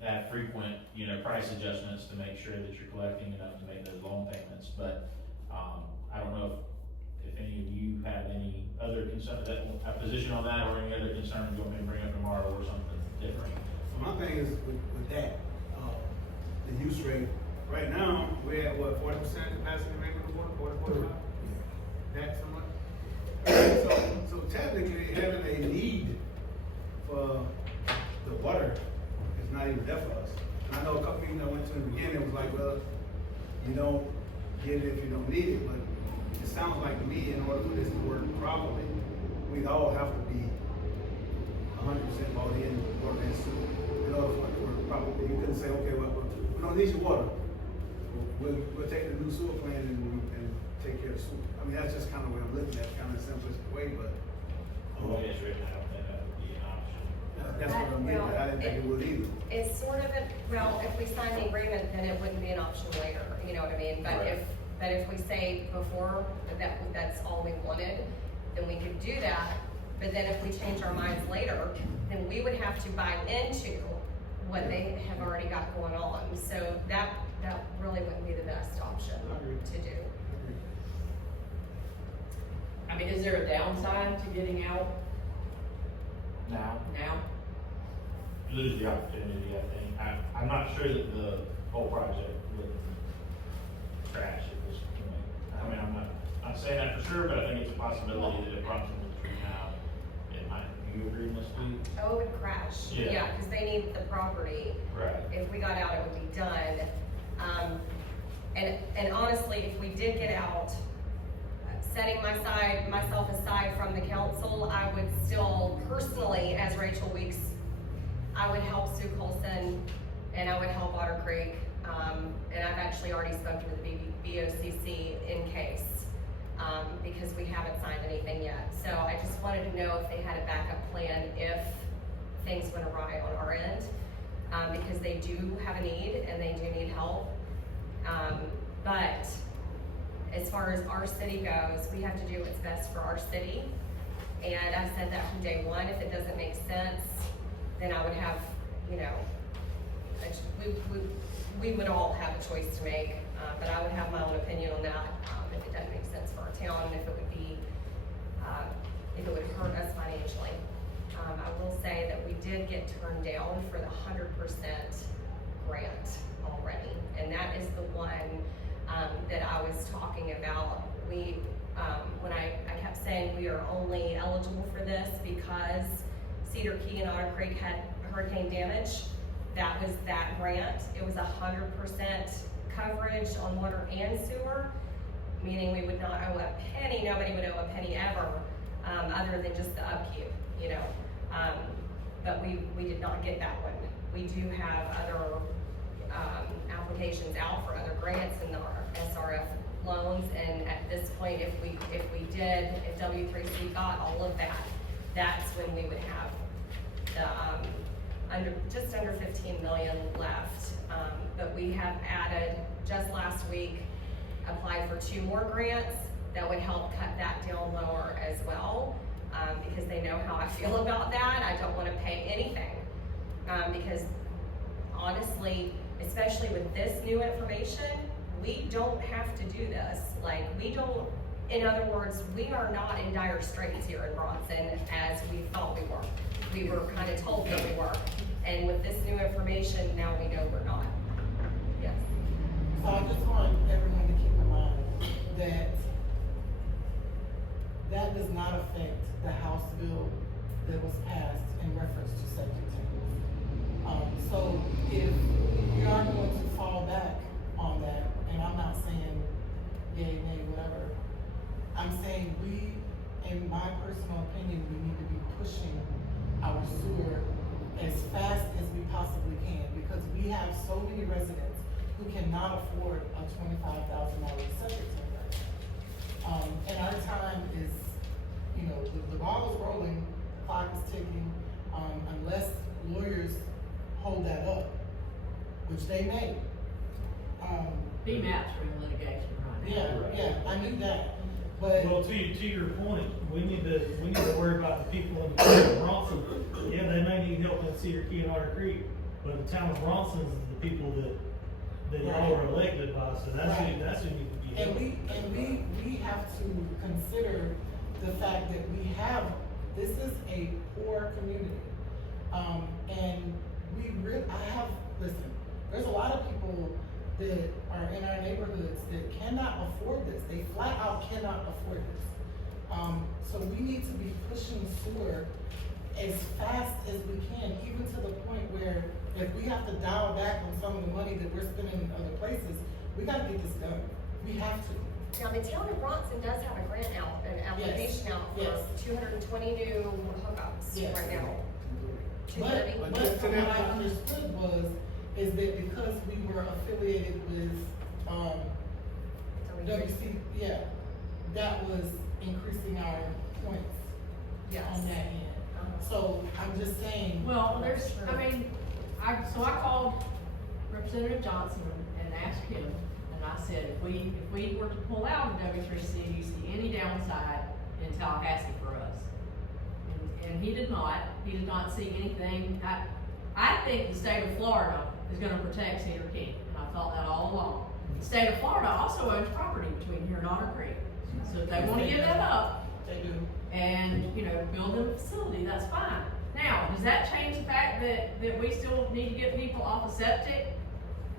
have frequent, you know, price adjustments to make sure that you're collecting enough to make those loan payments, but, I don't know if any of you have any other concern, a position on that, or any other concerns you want me to bring up tomorrow, or something different. So my thing is with that, the use rate, right now, we're at what, 40% capacity rate with the water, 45? That somewhat? So technically, having a need for the water is not even there for us. And I know a couple people that went to the beginning, it was like, well, you don't get it if you don't need it, but it sounds like to me, in order for this to work properly, we'd all have to be 100% bought in, water and sewer, in order for it to work properly. You couldn't say, okay, well, we don't need your water. We'll take the new sewer plan and take care of sewer. I mean, that's just kind of where I'm looking at, kind of the simplest way, but. The way it's written, I don't think that would be an option. That's what I'm getting at. I didn't think it would either. It's sort of well, if we sign the agreement, then it wouldn't be an option later, you know what I mean? But Right. if we say before that that's all we wanted, then we could do that. But then if we change our minds later, then we would have to buy into what they have already got going on. So that really wouldn't be the best option to do. I mean, is there a downside to getting out Now, now? you lose the opportunity, I think. I'm not sure that the whole project would crash at this point. I mean, I'm not saying that for sure, but I think it's a possibility that if Bronson was true now, it might. Do you agree, Ms. Lee? Oh, it would crash. Yeah. Because they need the property. Right. If we got out, it would be done. And honestly, if we did get out, setting myself aside from the council, I would still personally, as Rachel Weeks, I would help Sue Colson and I would help Otter Creek. And I've actually already spoken to the BOCC in case, because we haven't signed anything yet. So I just wanted to know if they had a backup plan if things went awry on our end, because they do have a need and they do need help. But as far as our city goes, we have to do what's best for our city. And I said that from day one. If it doesn't make sense, then I would have, you know, we would all have a choice to make. But I would have my own opinion on that, if it doesn't make sense for our town, and if it would be, if it would hurt us financially. I will say that we did get turned down for the 100% grant already. And that is the one that I was talking about. We, when I kept saying we are only eligible for this because Cedar Key and Otter Creek had hurricane damage, that was that grant. It was 100% coverage on water and sewer, meaning we would not owe a penny. Nobody would owe a penny ever, other than just the upkeep, you know. But we did not get that one. We do have other applications out for other grants and our SRF loans, and at this point, if W3C got all of that, that's when we would have the just under 15 million left. But we have added, just last week, applied for 2 more grants that would help cut that down lower as well, because they know how I feel about that. I don't want to pay anything, because honestly, especially with this new information, we don't have to do this. Like, we don't, in other words, we are not in dire straits here in Bronson as we thought we were. We were kind of told that we were. And with this new information, now we know we're not. Yes. So I just want everyone to keep in mind that that does not affect the House bill that was passed in reference to septic tanks. So if we are going to fall back on that, and I'm not saying yay, nay, whatever, I'm saying we in my personal opinion, we need to be pushing our sewer as fast as we possibly can, because we have so many residents who cannot afford a $25,000 septic tank right now. And our time is, you know, the ball is rolling, the clock is ticking, unless lawyers hold that up, which they may. BMAP's in litigation right now. Yeah, I knew that, but. Well, to your point, we need to worry about the people in the town of Bronson. Yeah, they may need help in Cedar Key and Otter Creek, but the town of Bronson is the people that y'all are elected by, so that's who needs to be helped. And we have to consider the fact that this is a poor community. And listen, there's a lot of people that are in our neighborhoods that cannot afford this. They flat out cannot afford this. So we need to be pushing sewer as fast as we can, even to the point where if we have to dial back on some of the money that we're spending in other places, we gotta get this done. We have to. Now, the town of Bronson does have a grant out, an application out for 220 new hookups right now. But from what I understood is that because we were affiliated with, WC, that was increasing our points on that end. So I'm just saying. Well, I called Representative Johnson and asked him, and I said, if we were to pull out of W3C, do you see any downside in Tallahassee for us? And he did not see anything. I think the state of Florida is gonna protect Cedar Key, and I thought that all along. The state of Florida also owns property between here and Otter Creek, so if they wanna give that up, They do. and, build a facility, that's fine. Now, does that change the fact that we still need to get people off of septic?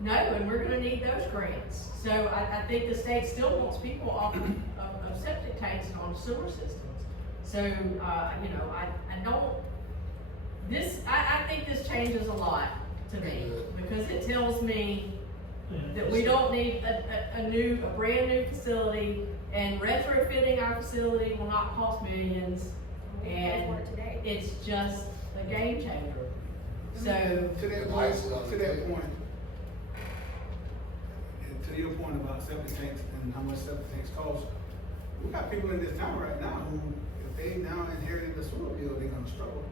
No, and we're gonna need those grants. So I think the state still wants people off of septic tanks and on sewer systems. So, I think this changes a lot to me, because it tells me that we don't need a brand new facility, and retrofitting our facility will not cost millions, and it's just a game changer. So. To that point, and to your point about septic tanks and how much septic tanks cost, we got people in this town right now who, if they now inherited the sewer bill, they're gonna struggle.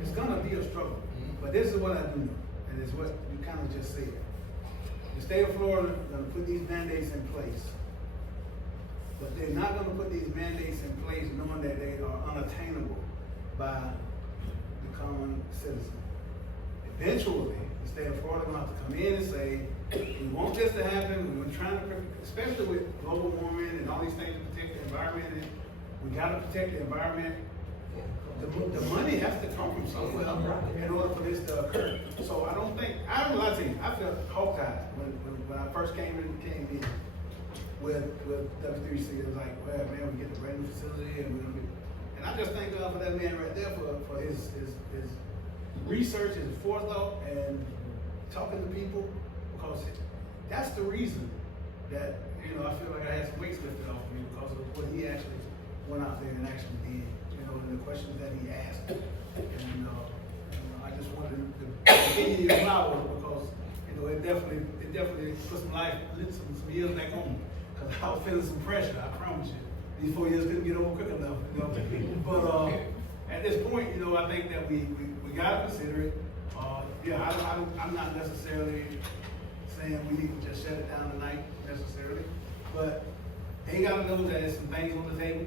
It's gonna be a struggle, but this is what I do know, and it's what you kind of just said. The state of Florida is gonna put these mandates in place, but they're not gonna put these mandates in place knowing that they are unattainable by the common citizen. Eventually, the state of Florida gonna have to come in and say, we want this to happen, we're trying to, especially with global warming and all these things to protect the environment, and we gotta protect the environment. The money has to come from somewhere in order for this to occur. So I don't lie to you, I felt hog-tied when I first came in with W3C. It was like, well, man, we get a brand new facility, and I just thank God for that man right there for his research, his forethought, and talking to people, because that's the reason that, I feel like I had some weights lifted off of me because of what he actually went out there and actually did, and the questions that he asked. And I just wanted to continue your flowers because, it definitely put some life, some years back on me. Because I was feeling some pressure, I promise you. These 4 years couldn't get over quick enough, But at this point, I think that we gotta consider it. I'm not necessarily saying we need to just shut it down tonight necessarily, but they gotta know that there's some things on the table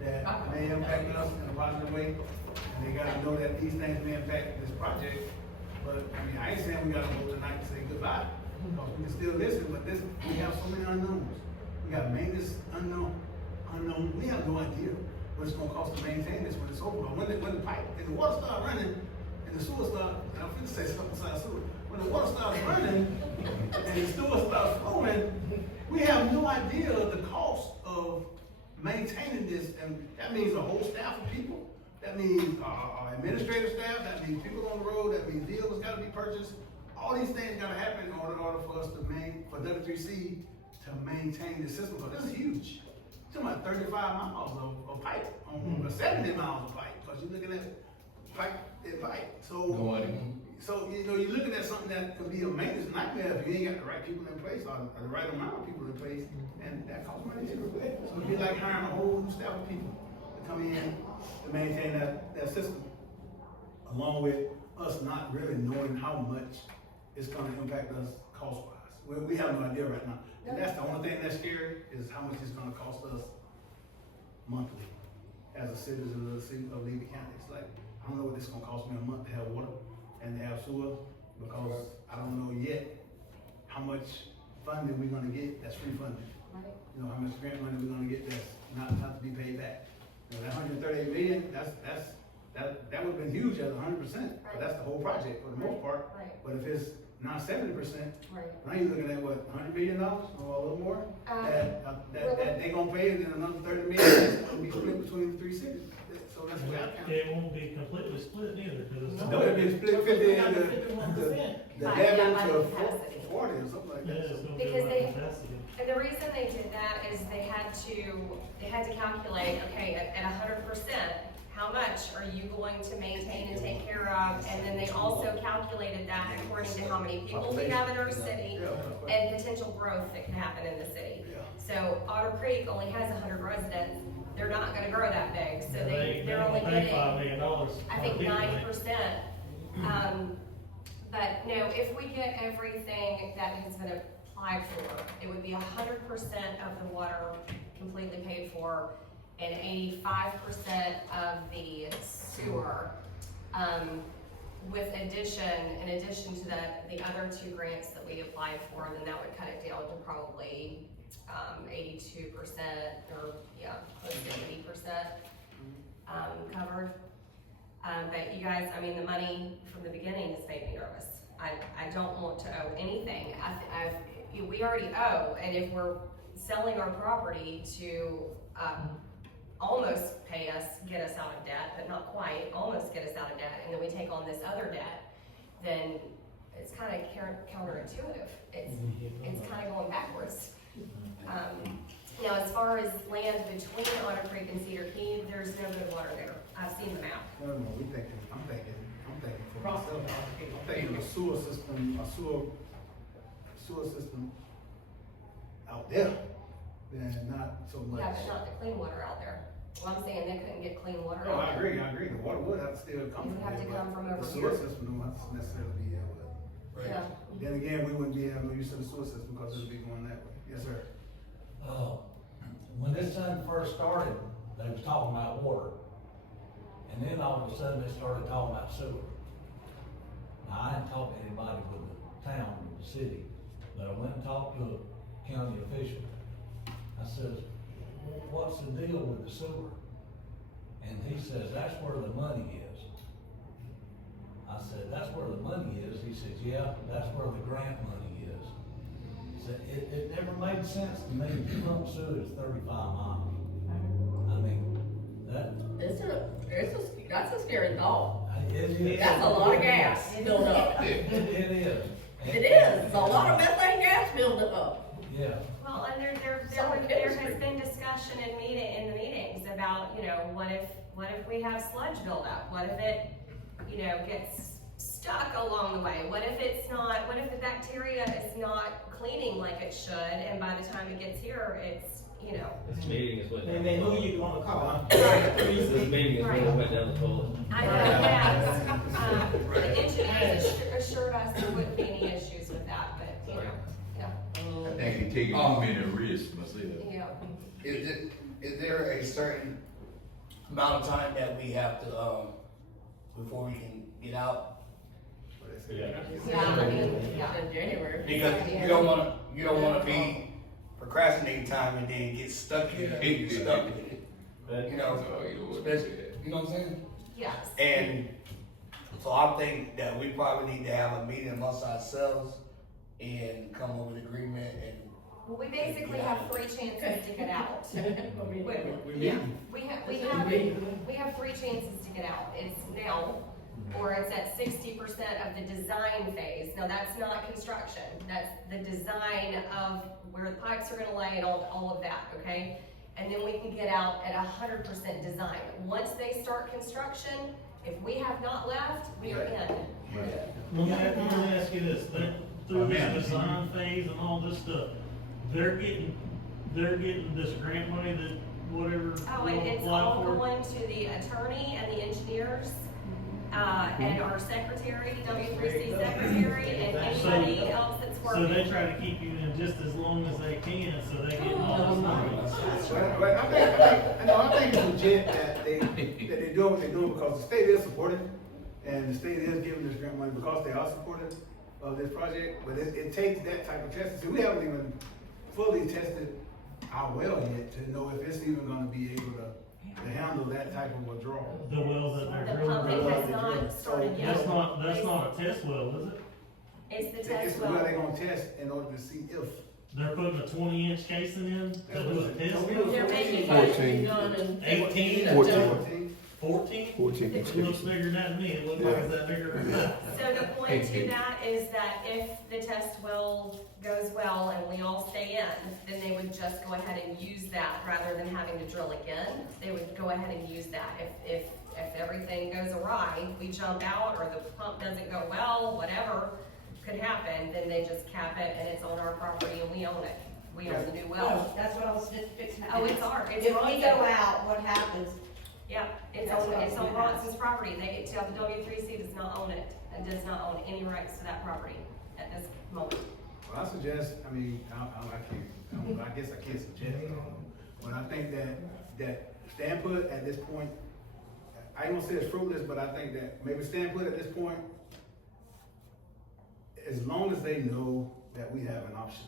that may impact us in a positive way, and they gotta know that these things may impact this project. But I ain't saying we gotta go tonight and say goodbye, because we can still listen. But we have so many unknowns. We got maintenance unknown. We have no idea what it's gonna cost to maintain this when it's over. When the pipe and the water start running and the sewer start, and I'm finna say something inside sewer. When the water starts running and the sewer starts flowing, we have no idea of the cost of maintaining this, and that means a whole staff of people. That means our administrative staff. That means people on the road. That means vehicles got to be purchased. All these things got to happen in order for us for W3C to maintain the system. Because this is huge. talking about 35 miles of pipe, or 70 miles of pipe, because you're looking at pipe and pipe. So, you know, you're looking at something that could be a maintenance nightmare if you ain't got the right people in place, or the right amount of people in place, and that costs money too. So it'd be like hiring a whole new staff of people to come in to maintain that system, along with us not really knowing how much it's gonna impact us cost-wise. We have no idea right now. And that's the only thing that's scary, is how much it's gonna cost us monthly as a citizen of the city of Levy County. It's like, I don't know what this is gonna cost me a month to have water and to have sewer, because I don't know yet how much funding we're gonna get that's free funding. Right. You know, how much grant money we're gonna get that's not to be paid back. You know, that 138 million, that would've been huge at 100%, Right. but that's the whole project for the most part. Right. But if it's now 70%, Right. now you're looking at what, $100 million or a little more? That they gonna pay, and then another 30 million that's gonna be split between the three cities. So that's the way I count it. It won't be completely split either, because it's. No, it'd be split 50 and the 51%. By 11 by to capacity. 40 or something like Yeah, that. it's gonna be Because by they- capacity. And the reason they did that is they had to calculate, okay, at 100%, how much are you going to maintain and take care of? And then they also calculated that according to how many people we have in our city and potential growth that can happen in the city. So Otter Creek only has 100 residents. They're not gonna grow that big, so they're only pay getting, $5 million. I think 9%. But no, if we get everything that has been applied for, it would be 100% of the water completely paid for and 85% of the sewer. In addition to the other two grants that we applied for, then that would cut it down to probably 82%, or yeah, close to 80% covered. But you guys, I mean, the money from the beginning has made me nervous. I don't want to owe anything. We already owe, and if we're selling our property to almost get us out of debt, but not quite, almost get us out of debt, and then we take on this other debt, then it's kind of counterintuitive. It's kind of going backwards. Now, as far as land between Otter Creek and Cedar Key, there's no good water there. I've seen the map. No, I'm thinking for myself. I'm thinking a sewer system out there, then not so much. Yeah, but not the clean water out there. Well, I'm saying they couldn't get clean water Oh, out I there. agree, the water would have to still come It would from have there, to come but from over the sewer here. system don't have to necessarily be there, but. Yeah. Then again, we wouldn't be having no use of the sewer system because it would be going that way. Yes, sir. When this thing first started, they was talking about water. And then all of a sudden, they started talking about sewer. Now, I hadn't talked to anybody with the town, with the city, but I went and talked to a county official. I says, what's the deal with the sewer? And he says, that's where the money is. I said, that's where the money is? He says, yeah, that's where the grant money is. He said, it never made sense to me to pump sewage 35 miles. I mean, That's a scary thought. it is. That's a lot of gas built up. It is. It is, it's a lot of methane gas built up. Yeah. Well, and there Solid has chemistry. been discussion in the meetings about, what if we have sludge buildup? What if it, gets stuck along the way? What if the bacteria is not cleaning like it should, and by the time it gets here, it's, This meeting is what. And then who you gonna call? This meeting is what went down the toilet. I know, yes. The engineers assured us there wouldn't be any issues with that, but, I think they taking too many risks myself. yeah. Is there a certain amount of time that we have to, before we can get out? Yeah, I mean, yeah. In January. Because you don't wanna be procrastinating time and then get stuck in it, get stuck in it. Especially, you know what I'm saying? Yes. And so I think that we probably need to have a meeting amongst ourselves and come up with an agreement and. Well, we basically have 3 chances to get out. We have 3 chances to get out. It's now, or it's at 60% of the design phase. Now, that's not construction. That's the design of where the pipes are gonna lay and all of that, okay? and then we can get out at 100% design. Once they start construction, if we have not left, we are in. Let me ask you this, through this design phase and all this stuff, they're getting this grant money that whatever. Oh, we'll and it's apply all for? going to the attorney and the engineers, and our secretary, W3C secretary, and anybody else that's working. So they try to keep you in just as long as they can, so they get all this money. But I think it's legit that they're doing what they're doing because the state is supportive, and the state is giving this grant money because they are supportive of this project, but it takes that type of testing. So we haven't even fully tested our well yet to know if it's even gonna be able to handle that type of withdrawal. The wells that they're The drilling. pumping has not started yet. That's not a test well, is it? It's the It's test the well well. they're gonna test in order to see if. They're putting a 20-inch casing in to do a test well? They're making 14. it done in 18, 14. 14? 14 It looks bigger than that to me, it looks like it's that bigger than that. So the point to that is that if the test well goes well and we all stay in, then they would just go ahead and use that rather than having to drill again. They would go ahead and use that. If everything goes awry, we jump out or the pump doesn't go well, whatever could happen, then they just cap it and it's on our property and we own it. We own the new well. That's what I was fixing to Oh, it's ask. ours. It's If we Bronson. go out, what happens? Yeah, it's That's what I was on gonna Bronson's property. They, the W3C does not own it and does not own any rights to that property at this moment. Well, I suggest, I guess I can't suggest, but I think that stand put at this point, I ain't gonna say it's fruitless, but I think that maybe stand put at this point, as long as they know that we have an option,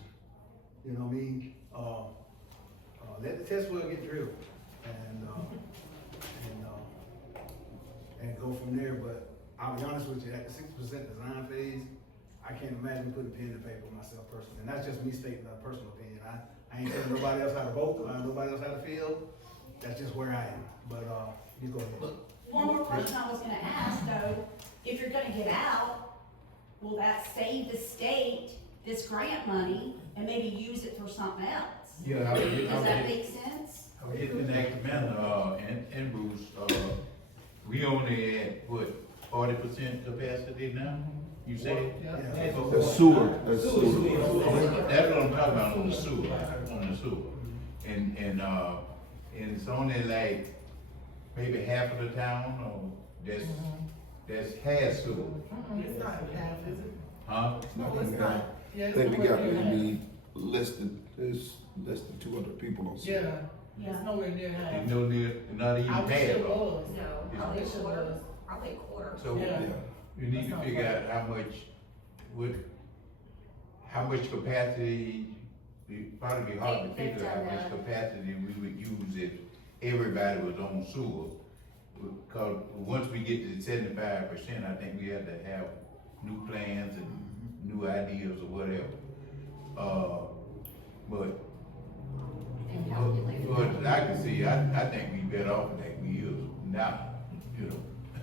you know what I mean? Let the test well get drilled and go from there, but I'll be honest with you, at the 60% design phase, I can't imagine putting pen to paper myself personally, and that's just me stating a personal opinion. I ain't telling nobody else how to vote, nobody else how to feel, that's just where I am, but, you go ahead. One more question I was gonna ask though, if you're gonna get out, will that save the state this grant money and maybe use it for something else? Yeah, Does that make sense? I was just in Actimana, and Bruce, we only at, what, 40% capacity now? You said? The sewer. That's what I'm talking about, on the sewer. And it's only like maybe half of the town, or that's has sewer. It's not half, is it? Huh? Not it's even not. that. Yeah, I it's think we nowhere got near maybe there's less than 200 people on sewer. Yeah, it's nowhere near half. It's no near, not even I half. wish it was. No, I probably a wish it quarter, was. probably a quarter. So, Yeah. you need to figure out how much capacity, it'd probably be hard to They've figure out done how much that. capacity we would use if everybody was on sewer. Because once we get to 75%, I think we have to have new plans and new ideas or whatever. But I can see, I think we better off like we is now, you know.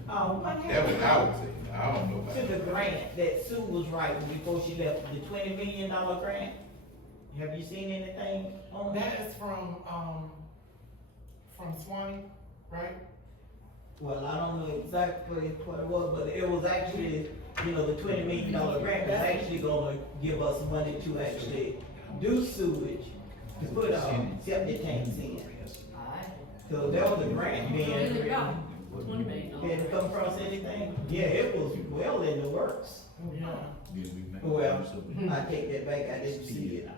What That was happened I would say, I don't know about to the that. grant that Sue was writing before she left, the $20 million grant? Have you seen anything on that? That is from Swanee, right? Well, I don't know exactly what it was, but it was actually, the $20 million grant was actually gonna give us money to actually do sewage, to put, septic tanks in. So that was a grant being. There you go. $20 million. Had it come across anything? Yeah, it was well in the works. Yeah. Well, I take that back, I didn't see it.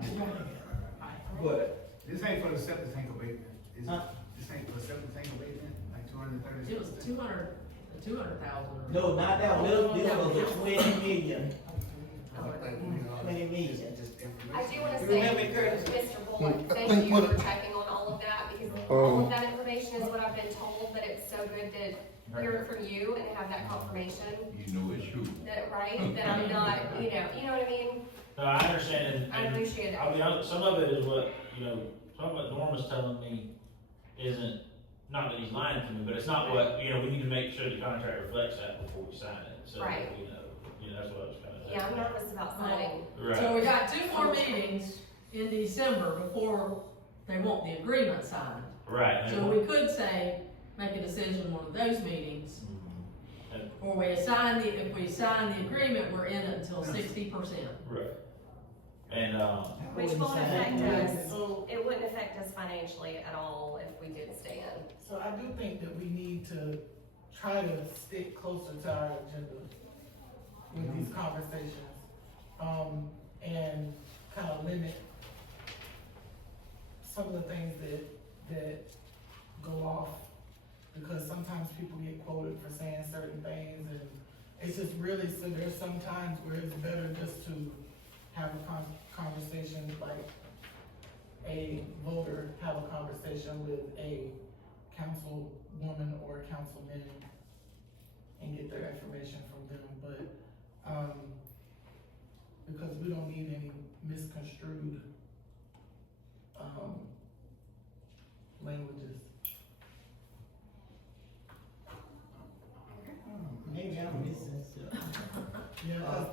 But, This ain't for the septic tank abatement, is it? Huh? This ain't for the septic tank abatement, like 230? It was 200,000. no, not that one, this was a 20 million. Oh, 20 million. I do wanna say, Remember, Curtis? Mr. Bullock, I thank think you what- for checking on all of that, because all of that information is what I've been told, but it's so good to hear it from you and have that confirmation, You know it's true. that, right, that I'm not, you know what I mean? No, I understand, and I appreciate it. I'll be honest, some of it is what, some of what Norm was telling me isn't, not that he's lying to me, but it's not what, we need to make sure the contract reflects that before we sign it, so, Right. that's what I was kind of. Yeah, I'm nervous about signing. Right. So we got 2 more meetings in December before they want the agreement signed. Right. So we could say, make a decision one of those meetings, or if we assign the agreement, we're in it until 60%. Right. And, Which won't affect us, So, it wouldn't affect us financially at all if we did stay in. so I do think that we need to try to stick closer to our agenda with these conversations. And kind of limit some of the things that go off, because sometimes people get quoted for saying certain things, and it's just really, so there's some times where it's better just to have a conversation, like a voter have a conversation with a councilwoman or a councilman and get their information from them, but, because we don't need any misconstrued, languages. Maybe I'm missing stuff. Yeah, 'cause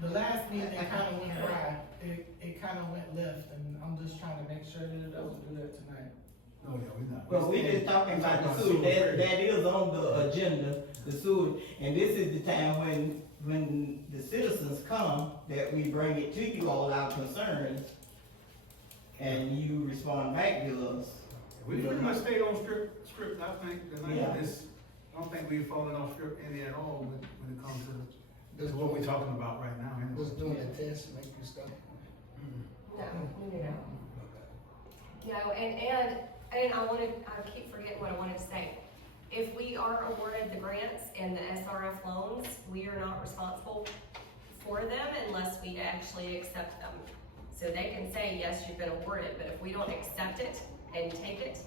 the last meeting, it kinda went dry, it kinda went left, and I'm just trying to make sure that it doesn't do that tonight. No, yeah, we're not. Well, we just talking about the sewage, that is on the agenda, the sewage, and this is the time when the citizens come, that we bring it to you all our concerns, and you respond back to us. We pretty much stayed on script, I think, tonight. Yeah. I don't think we've fallen off script any at all when it comes to what we're talking about right now. Anyway. Was doing the test make you stop? No, and I keep forgetting what I wanted to say. If we are awarded the grants and the SRF loans, we are not responsible for them unless we actually accept them. So they can say, yes, you've been awarded, but if we don't accept it and take it,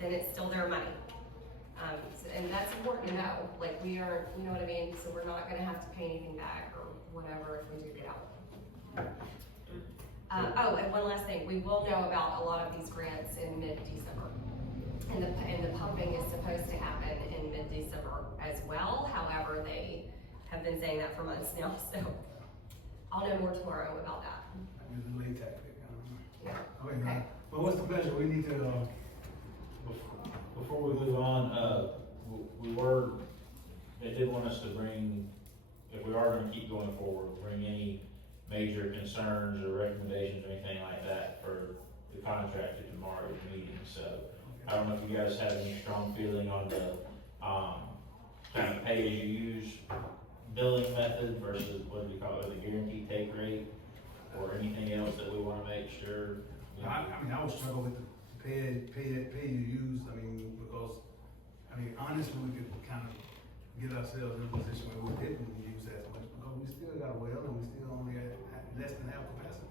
then it's still their money. And that's important to know, like we are, you know what I mean? So we're not gonna have to pay anything back or whatever if we do get out. Oh, and one last thing, we will know about a lot of these grants in mid-December. And the pumping is supposed to happen in mid-December as well, however, they have been saying that for months now, so I'll know more tomorrow about that. It's a late tactic, I don't know. Yeah. Okay. Well, what's the pleasure? We need to, before we move on, they did want us to bring, if we are gonna keep going forward, bring any major concerns or recommendations or anything like that for the contractor tomorrow's meeting, so I don't know if you guys have any strong feeling on the, kind of pay-as-you-use billing method versus, what do you call it, the guaranteed take rate, or anything else that we wanna make sure. I mean, I would struggle with the pay you use, I mean, because, honestly, we could kind of get ourselves in a position where we didn't use as much, because we still got a well, and we still only at less than half capacity.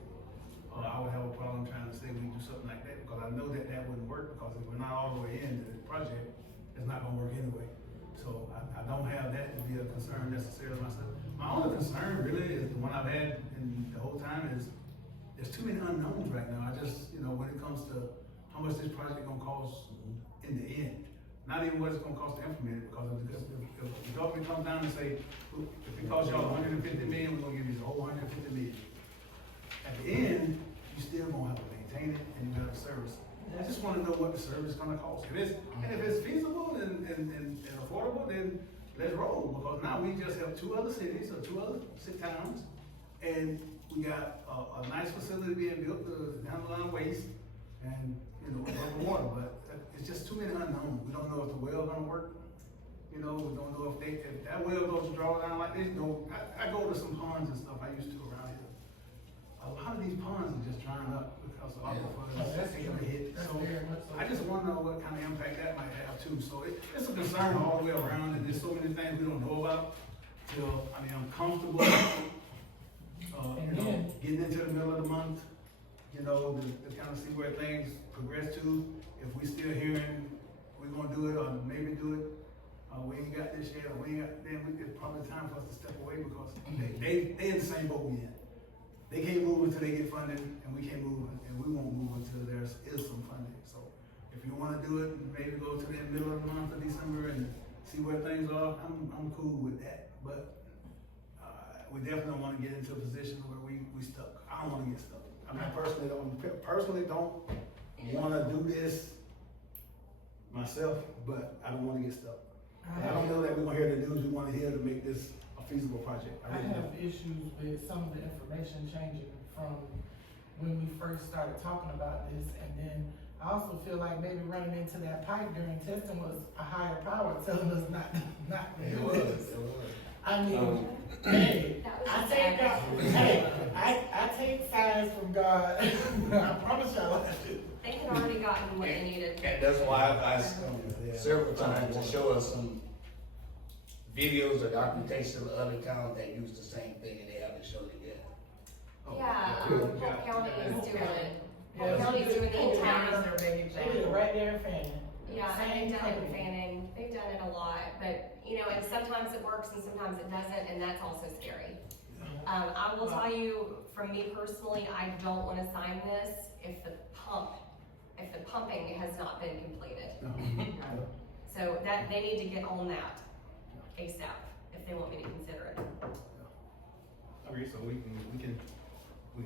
I would have a problem trying to say we do something like that, because I know that wouldn't work, because if we're not all the way into the project, it's not gonna work anyway. So I don't have that to be a concern necessarily myself. My only concern really is the one I've had in the whole time is, there's too many unknowns right now. I just, when it comes to how much this project gonna cost in the end. Not even what it's gonna cost to implement it, because if the government comes down and say, if it costs y'all 150 million, we're gonna give you the whole 150 million. At the end, you still gonna have to maintain it and you gotta service it. I just wanna know what the service is gonna cost. If it's feasible and affordable, then let's roll, because now we just have 2 other cities or 2 other towns, and we got a nice facility being built to handle our waste and, over water, but it's just too many unknowns. We don't know if the well gonna work. We don't know if that well goes to draw down like this. I go to some ponds and stuff I used to around here. A lot of these ponds are just drying up because of aquifers taking a hit. So I just want to know what kind of impact that might have too. So it's a concern all the way around, and there's so many things we don't know about. I'm comfortable, getting into the middle of the month, to kind of see where things progress to. If we still hearing we're gonna do it or maybe do it, we ain't got this yet, or then it's probably time for us to step away, because they in the same boat we in. They can't move until they get funded, and we can't move, and we won't move until there is some funding. So if you wanna do it, maybe go to the middle of the month of December and see where things are, I'm cool with that. But we definitely don't wanna get into a position where we stuck. I don't wanna get stuck. I personally don't wanna do this myself, but I don't wanna get stuck. I don't know that we're gonna hear the news we wanna hear to make this a feasible project. I really don't. have issues with some of the information changing from when we first started talking about this, and then I also feel like maybe running into that pipe during testing was a higher power telling us not to do this. I mean, hey, I take God, I take signs from God. I promise y'all I do. They had already gotten what they needed. And that's why I've asked several times to show us some videos or documentation of other towns that use the same thing and they haven't shown it yet. Yeah, Polk County is doing it. Polk Yeah, County's doing the Polk County's entire. their big They did it example. right there in Fannin. Yeah, Same and they've done it in company. Fanning, they've done it a lot, but, you know, and sometimes it works and sometimes it doesn't, and that's also scary. I will tell you, from me personally, I don't wanna sign this if the pumping has not been completed. So that, they need to get on that ASAP, if they want me to consider it. Okay, so we can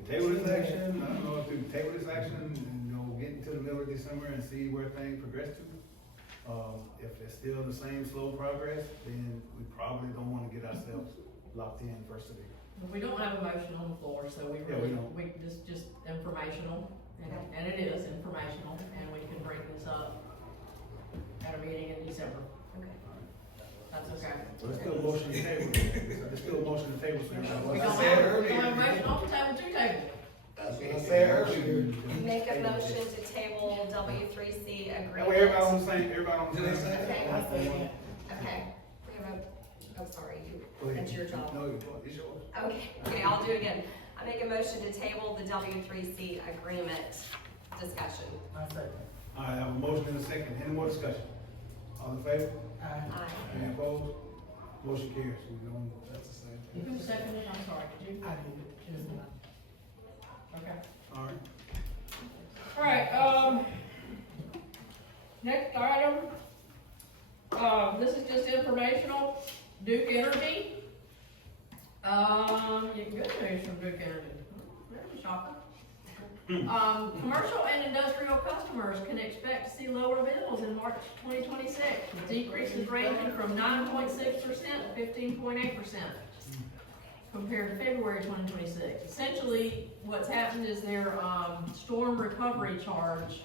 table this action, I don't know if we can table this action and, you know, get into the middle of December and see where things progress to. If it's still the same slow progress, then we probably don't wanna get ourselves locked in first of the year. But we don't have a motion on the floor, so we Yeah, we really, don't. just informational, and it is informational, and we can bring this up at a meeting in December. Okay. That's okay. So there's still a motion to table, there's still a motion to table, so We everybody. don't said have, we earlier. don't have a motion on the table to table. That's what I said earlier. Make a motion to table W3C agreement. That way everybody on the same, everybody on the Did they same. say Okay. I say, Okay, we have a, oh, sorry, Go ahead. that's your job. No, it's yours. Okay, I'll do it again. I make a motion to table the W3C agreement discussion. I second. All right, I have a motion and a second, any more discussion? All in favor? Aye. Aye. Any opposed? Motion carries, we don't, that's the same thing. Who seconded it? I'm sorry, did you? I did it. Yes, ma'am. Okay. All right. Alright, next item, this is just informational, Duke Energy. You can good news from Duke Energy, very shocking. Commercial and industrial customers can expect to see lower bills in March 2026, with decreases ranging from 9.6% to 15.8%. Compared to February 2026. Essentially, what's happened is their, storm recovery charge,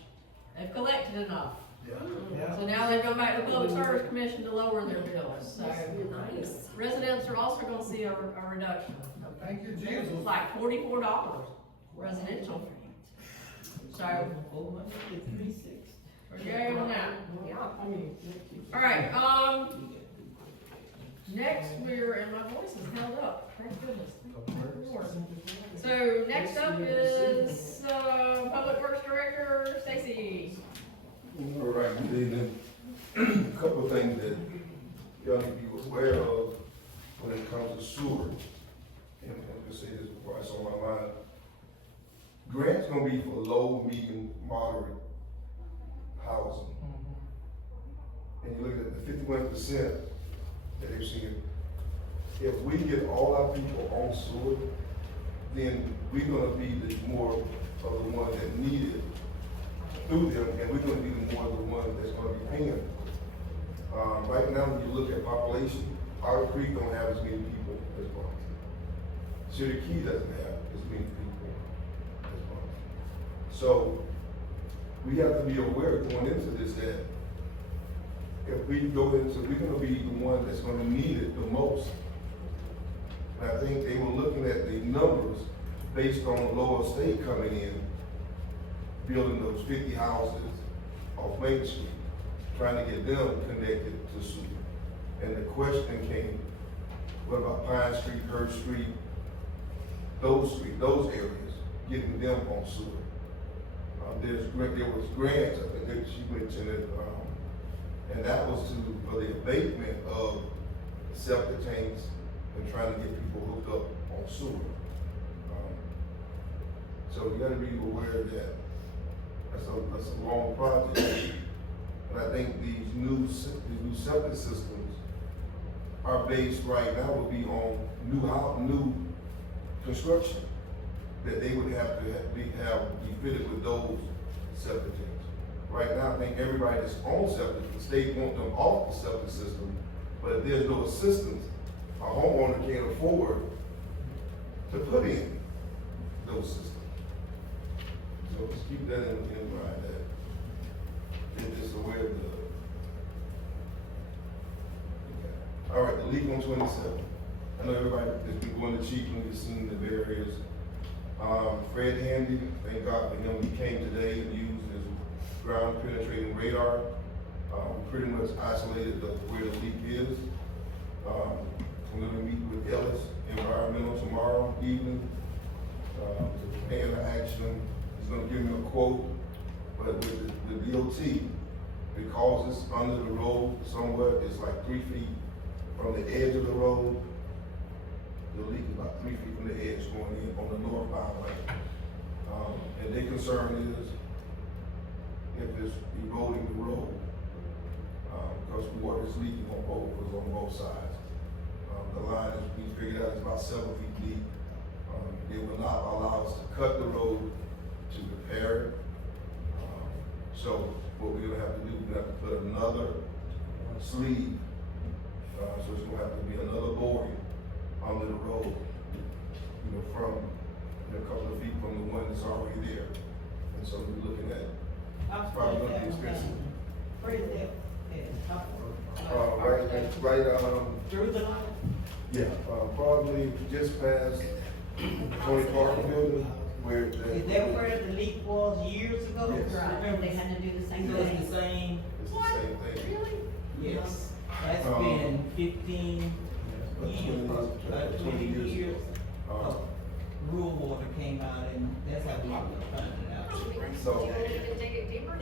they've collected enough. Yeah. So now they've gone back to the Public Service Commission to lower their bills, so. Nice. Residents are also gonna see a reduction. Thank you, Jesus. It's like $44 residential. So, we're good on that. Yeah. Alright, next and my voice is held up, thank goodness. Thank Lord. So, next up is, Public Works Director, Stacy. All right, good evening. A couple of things that y'all need to be aware of when it comes to sewer. And I'm gonna say this before I saw my line. Grant's gonna be for low, medium, moderate housing. And you look at the 51% that they've seen. If we get all our people on sewer, then we're gonna be the more of the ones that need it through them, and we're gonna be the more of the ones that's gonna be paying. Right now, when you look at population, Otter Creek don't have as many people as Bronson. Cedar Key doesn't have as many people as Bronson. So, we have to be aware going into this that if we go into, we're gonna be the one that's gonna need it the most. And I think they were looking at the numbers based on Lower State coming in, building those 50 houses off Main Street, trying to get them connected to sewer. And the question came, what about Pine Street, Hurst Street, those areas, getting them on sewer? There was grants, I think she mentioned it, and that was for the abatement of septic tanks and trying to get people hooked up on sewer. So you gotta be aware that that's a long project. And I think these new septic systems are based right now will be on new construction. that they would have to be fitted with those septic tanks. Right now, I think everybody that's on septic, the state want them off the septic system, but if there's no assistance, a homeowner can't afford to put in those systems. So just keep that in mind, that you're just aware of the. Okay. All right, the leak on 27. I know everybody has been going to Chiefland, you've seen the barriers. Fred Handy, thank God for him, he came today and used his ground penetrating radar. We pretty much isolated where the leak is. I'm gonna meet with Ellis Environmental tomorrow evening, to plan the action. He's gonna give me a quote, but with the DOT, because it's under the road somewhat, it's like 3 feet from the edge of the road. The leak is about 3 feet from the edge going in on the northbound lane. And their concern is if it's eroding the road, because water is leaking on both sides. The line is, we figured out, is about 7 feet deep. They will not allow us to cut the road to repair it. So what we're gonna have to do, we're gonna have to put another sleeve. So it's gonna have to be another boring under the road, from a couple of feet from the one that's already there. And so we're looking at probably gonna be expensive. Where is that? Right, Through the line? yeah, probably just past Tony Parker building, where Is that where the leak was years ago? Yes. Right, they had to do the same So thing. it's the same? it's the same thing. Really? Yes. That's been 15 years, about 20 years. Rural water came out and that's how we were finding it out. So, You won't even dig it deeper?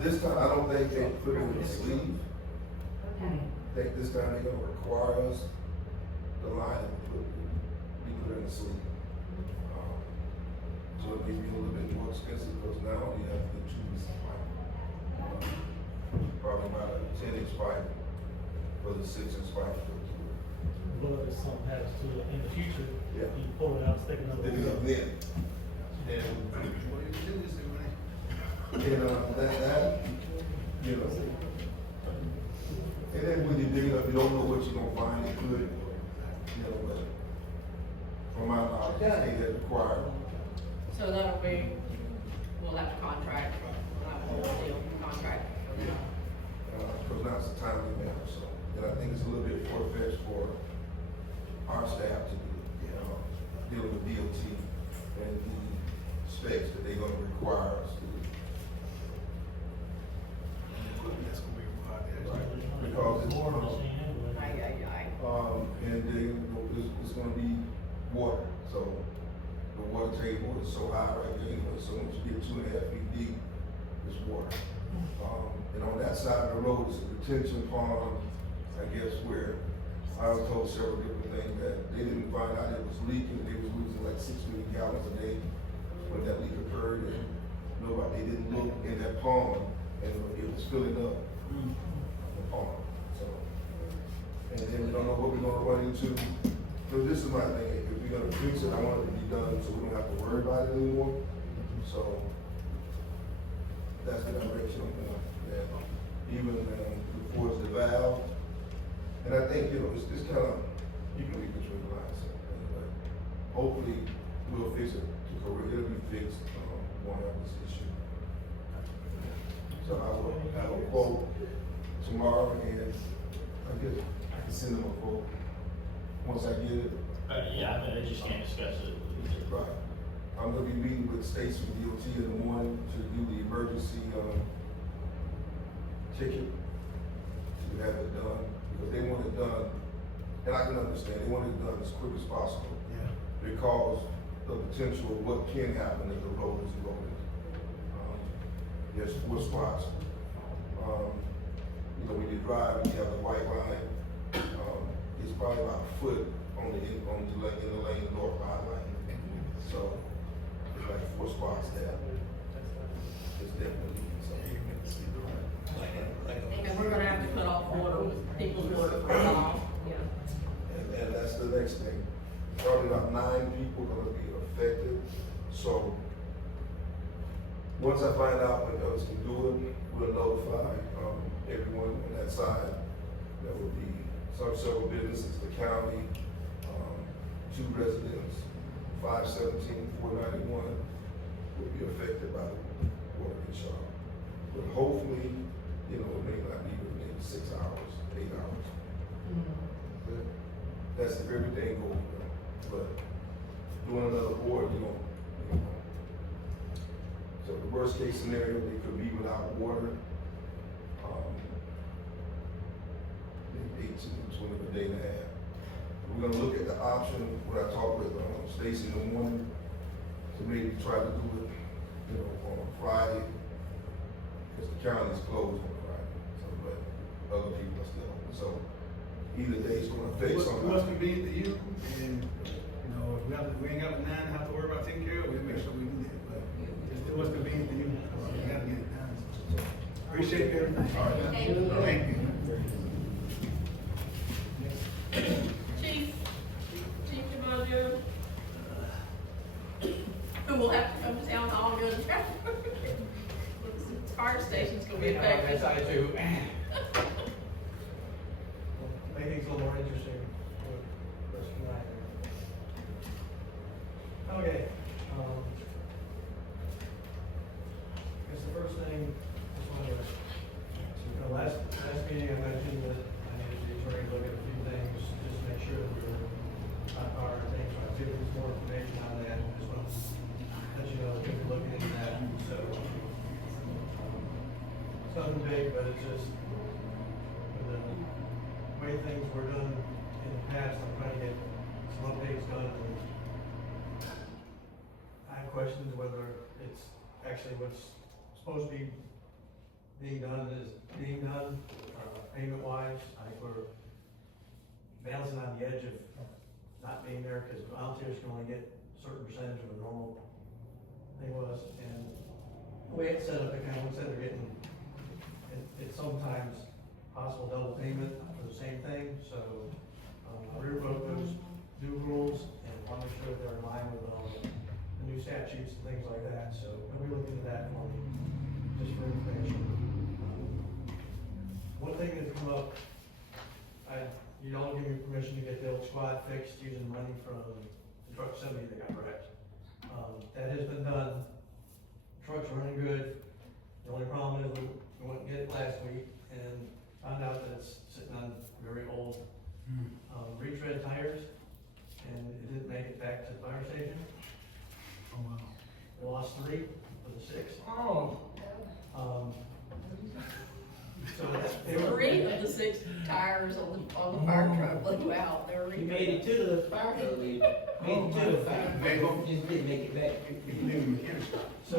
this time, I don't think they put it in the sleeve. Okay. I think this time they're gonna require us, the line to be put in the sleeve. So it may be a little bit more expensive, because now you have the 2 piece pipe. Probably about a 10-inch pipe for the 6-inch pipe. Lord, if something happens to it in the future, Yeah. you pull it out, stick another. They do it then. And, that, and then when you dig it up, you don't know what you're gonna find, it could, but from my knowledge, they had required. So that'll be, we'll have to contract, we'll have a whole deal, contract. Because now it's a timely matter, so, and I think it's a little bit far-fetched for our staff to do, dealing with DOT and the specs that they're gonna require us to do. That's gonna be required, because it's, and then it's gonna be water, so the water table is so high right there, so once you get 2.5 feet deep, it's water. And on that side of the road is a retention pond, I guess, where I was told several different things that they didn't find out it was leaking. They was losing like 6 million gallons a day when that leak occurred, and they didn't look in that pond, and it was filling up the pond. So, and then we don't know what we're gonna run into. So this is my thing, if we're gonna fix it, I want it to be done so we don't have to worry about it anymore. So that's the direction I'm going. Even towards the valve. And I think, it's kind of, you can read between the lines. But hopefully, we'll fix it. It'll be fixed, won't have this issue. So I will have a quote tomorrow, and I can send them a quote once I get it. Yeah, I just can't discuss it. Right. I'm gonna be meeting with Stacy from DOT in the morning to do the emergency, ticket, to have it done, because they want it done, and I can understand, they want it done as quick as possible. Yeah. Because the potential of what can happen if the road is eroded. There's 4 spots. When you drive, you have the white line, it's probably about a foot in the lane, northbound lane. So, it's like 4 spots there. It's definitely, And we're gonna have to cut off water, people's water for a while. and that's the next thing. probably about 9 people gonna be affected. So, once I find out when others can do it, we'll notify, everyone on that side. That would be several businesses, the county, 2 residents, 517, 491 will be affected by the water control. But hopefully, it may not be within 6 hours, 8 hours. But that's if everything goes well. But doing another board, so the worst case scenario, they could be without water, maybe 18 to 20 a day and a half. We're gonna look at the option, what I talked with Stacy in the morning, to maybe try to do it, on a Friday, because the county is closed on Friday. So, but other people are still open. So either day is gonna affect something. What's convenient to you, and, if we ain't got a 9 to have to worry about taking care of, we'll make sure we do that. But just do what's convenient to you, we gotta get it done. So, appreciate everything. All right. Thank you. Thank you. Chief DiMaggio, who will have to come to town hall and go to traffic. Fire station's gonna be affected. I do. Make things a little more interesting for the rest of the night. Okay, I guess the first thing, just wanted to, last meeting I mentioned that I needed the attorney to look at a few things, just to make sure that we were on our things, so I think there's more information on that, just want to let you know that we'll be looking into that, so. It's nothing big, but it's just, the way things were done in the past, I'm trying to get some updates done. And I have questions whether it's actually what's supposed to be being done is being done, payment wise. I think we're bouncing on the edge of not being there, because volunteers can only get a certain percentage of a normal thing was, and the way it's set up, it kind of looks like they're getting, it's sometimes possible double payment for the same thing, so, I rewrote those new rules and want to make sure they're in line with all the new statutes and things like that, so we'll be looking at that for me, just for information. One thing that's come up, you all give me permission to get the old squad fixed using money from the truck assembly that got wrecked. That has been done, truck's running good, the only problem is we went and get it last week and found out that it's sitting on very old retread tires, and it didn't make it back to the fire station. Oh, wow. We lost 3 of the 6. Oh. So Three of the 6 tires on the fire truck blew out. They were He made it to the fire, made it to the fire, just didn't make it back. So,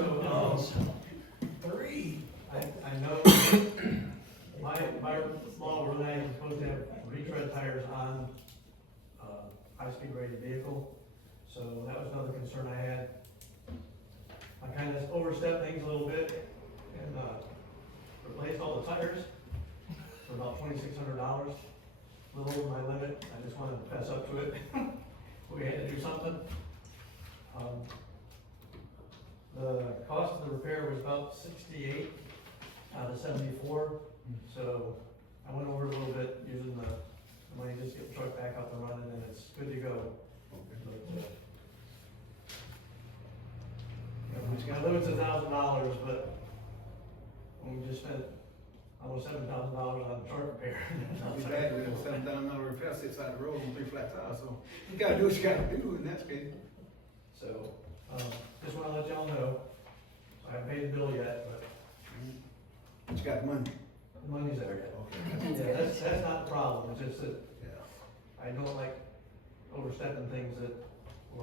3. I know my law was I was supposed to have retread tires on high-speed rated vehicle, so that was another concern I had. I kind of overstepped things a little bit and replaced all the tires for about $2,600, a little over my limit. I just wanted to fess up to it. We had to do something. The cost of the repair was about 68 out of 74, so I went over it a little bit using the money just to get the truck back up and running, and it's good to go. But, it's got limits $1,000, but when we just spent almost $7,000 on truck repair. Exactly, $7,000 repair, 6 side of road on 3 flat tires, so you gotta do what you gotta do in that case. So, just wanna let y'all know, I haven't paid the bill yet, but you got the money. the money's there yet. Okay. Yeah, that's not the problem, it's just that I don't like overstepping things that, I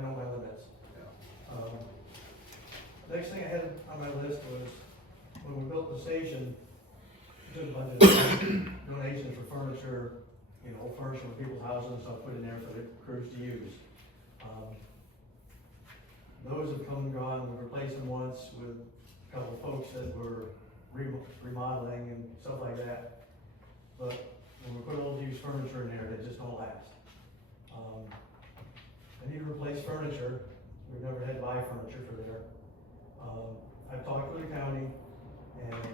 know my limits. Next thing I had on my list was, when we built the station, we took a bunch of donations for furniture, furniture for people's houses and stuff put in there for the crews to use. Those have come and gone. We've replaced them once with a couple of folks that were remodeling and stuff like that. But when we put all the used furniture in there, they just don't last. I need to replace furniture. We've never had to buy furniture for there. I've talked with the county, and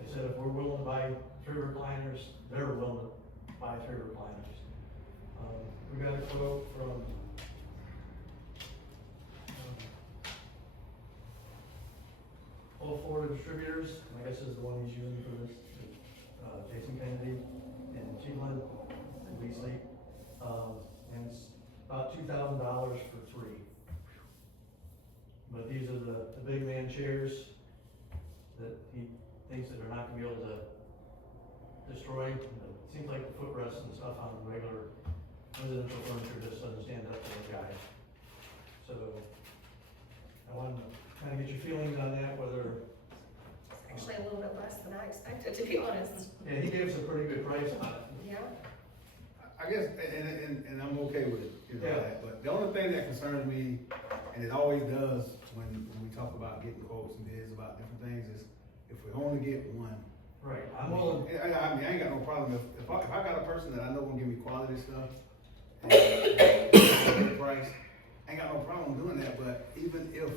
they said if we're willing to buy 3 recliners, they're willing to buy 3 recliners. We got a quote from all Florida distributors, I guess is the one he's using for this, Jason Kennedy and Chiglin and Beasley. And it's about $2,000 for 3. But these are the big man chairs that he thinks that they're not gonna be able to destroy. It seems like the footrests and stuff on regular residential furniture just doesn't stand up to those guys. So I wanted to kind of get your feelings on that, whether. Actually, a little bit less than I expected, to be honest. Yeah, he gave us a pretty good price on it. Yeah. I guess, and I'm okay with it, you know, Yeah. but the only thing that concerns me, and it always does when we talk about getting quotes and bids about different things, is if we only get one. Right, I mean, I ain't got no problem if I got a person that I know gonna give me quality stuff and a good price, I ain't got no problem doing that, but even if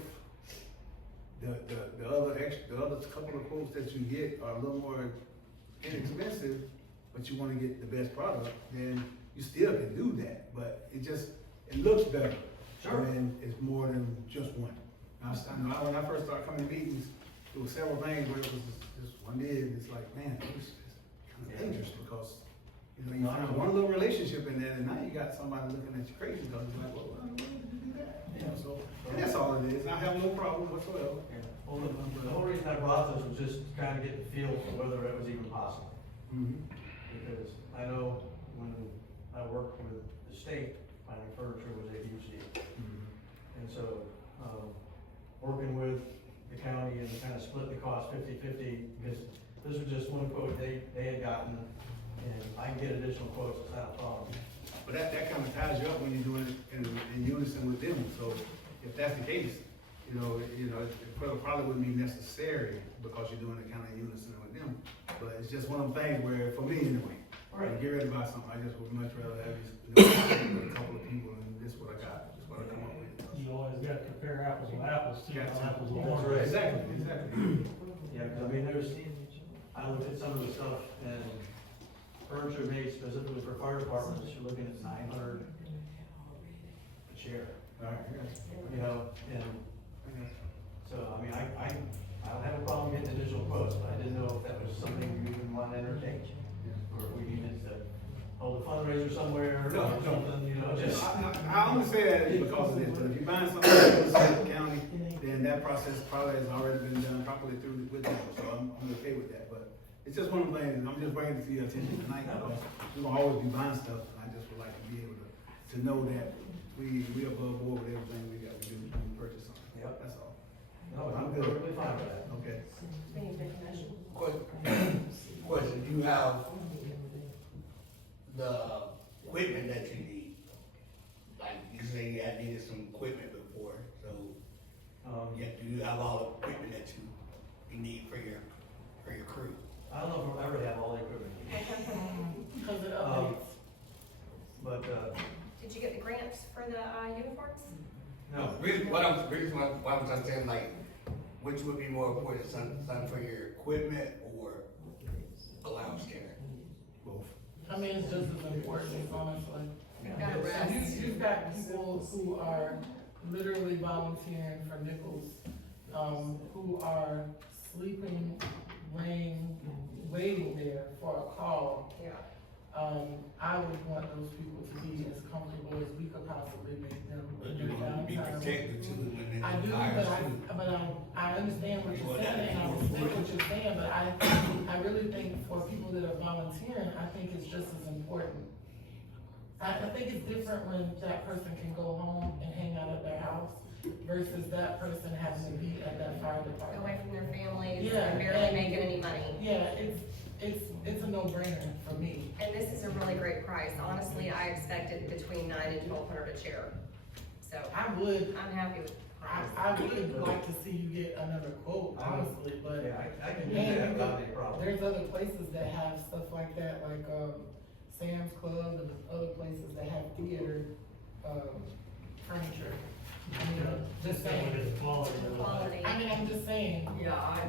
the other couple of quotes that you get are a little more inexpensive, but you wanna get the best product, then you still can do that, but it looks better. Sure. When it's more than just one. I know when I first started coming to meetings, there were several things where it was just one bid, and it's like, man, it's kind of dangerous because, you know, you find one little relationship in there, and now you got somebody looking at you crazy because it's like, well, why did you do that? You know, so, and that's all it is. I have no problem whatsoever. Yeah. Well, the whole reason I brought this was just to kind of get the feel for whether it was even possible. Mm-hmm. Because I know when I worked with the state, finding furniture was a huge deal. Mm-hmm. And so, working with the county and kind of split the cost 50-50, because this was just one quote they had gotten, and I can get additional quotes, it's not a problem. But that kind of ties you up when you're doing it in unison with them. So if that's the case, it probably wouldn't be necessary because you're doing it kind of in unison with them. But it's just one of them things where, for me anyway, when I get ready to buy something, I just would much rather have a couple of people, and this is what I got, this is what I come up with. You always gotta compare apples with apples, too, not apples with That's oranges. right. Exactly. Yeah, because I mean, I looked at some of the stuff, and furniture made specifically for fire departments, you're looking at $900 a chair. All right, yeah. You know, and so, I mean, I don't have a problem getting additional quotes, but I didn't know if that was something we even want to entertain. Or if we needed to hold a fundraiser somewhere or something, you know, just. I only say that because of this, but if you're buying something in the county, then that process probably has already been done properly through with them, so I'm okay with that, but it's just one of the things, and I'm just bringing it to your attention tonight, because we're gonna always be buying stuff, and I just would like to be able to know that we above board with everything we got to do when we purchase something. Yep. That's all. No, I'm perfectly fine with that. Okay. Question, do you have the equipment that you need? Like, you say you had needed some equipment before, so, do you have all the equipment that you need for your crew? I don't know if we'll ever have all the equipment. Because it updates. But, Did you get the grants for the uniforms? no. Reason why I'm saying, like, which would be more important, something for your equipment or allowance care? Both. I mean, it's just as important, honestly. You gotta rest. You've got people who are literally volunteering for nickels, who are sleeping, laying, waiting there for a call. Yeah. I would want those people to be as comfortable as we could possibly make them. But in you their want to be downtime. protected too, and I then do, fires but too. I understand what You you're want that saying, and I to be respect what you're saying, but I really think for people that are volunteering, I think it's just as important. I think it's different when that person can go home and hang out at their house versus that person having to be at that fire department. Away from their families, Yeah, and barely and- making any money. Yeah, it's a no-brainer for me. And this is a really great price. Honestly, I expected between $900 and $1,200 a chair. So I'm happy with the price. I would like to see you get another quote, honestly, but. Yeah, I can do that without any problem. There's other places that have stuff like that, like, Sam's Club and other places that have theater, furniture. I mean, just Saying saying. it's quality. Quality. I mean, I'm just saying. Yeah, I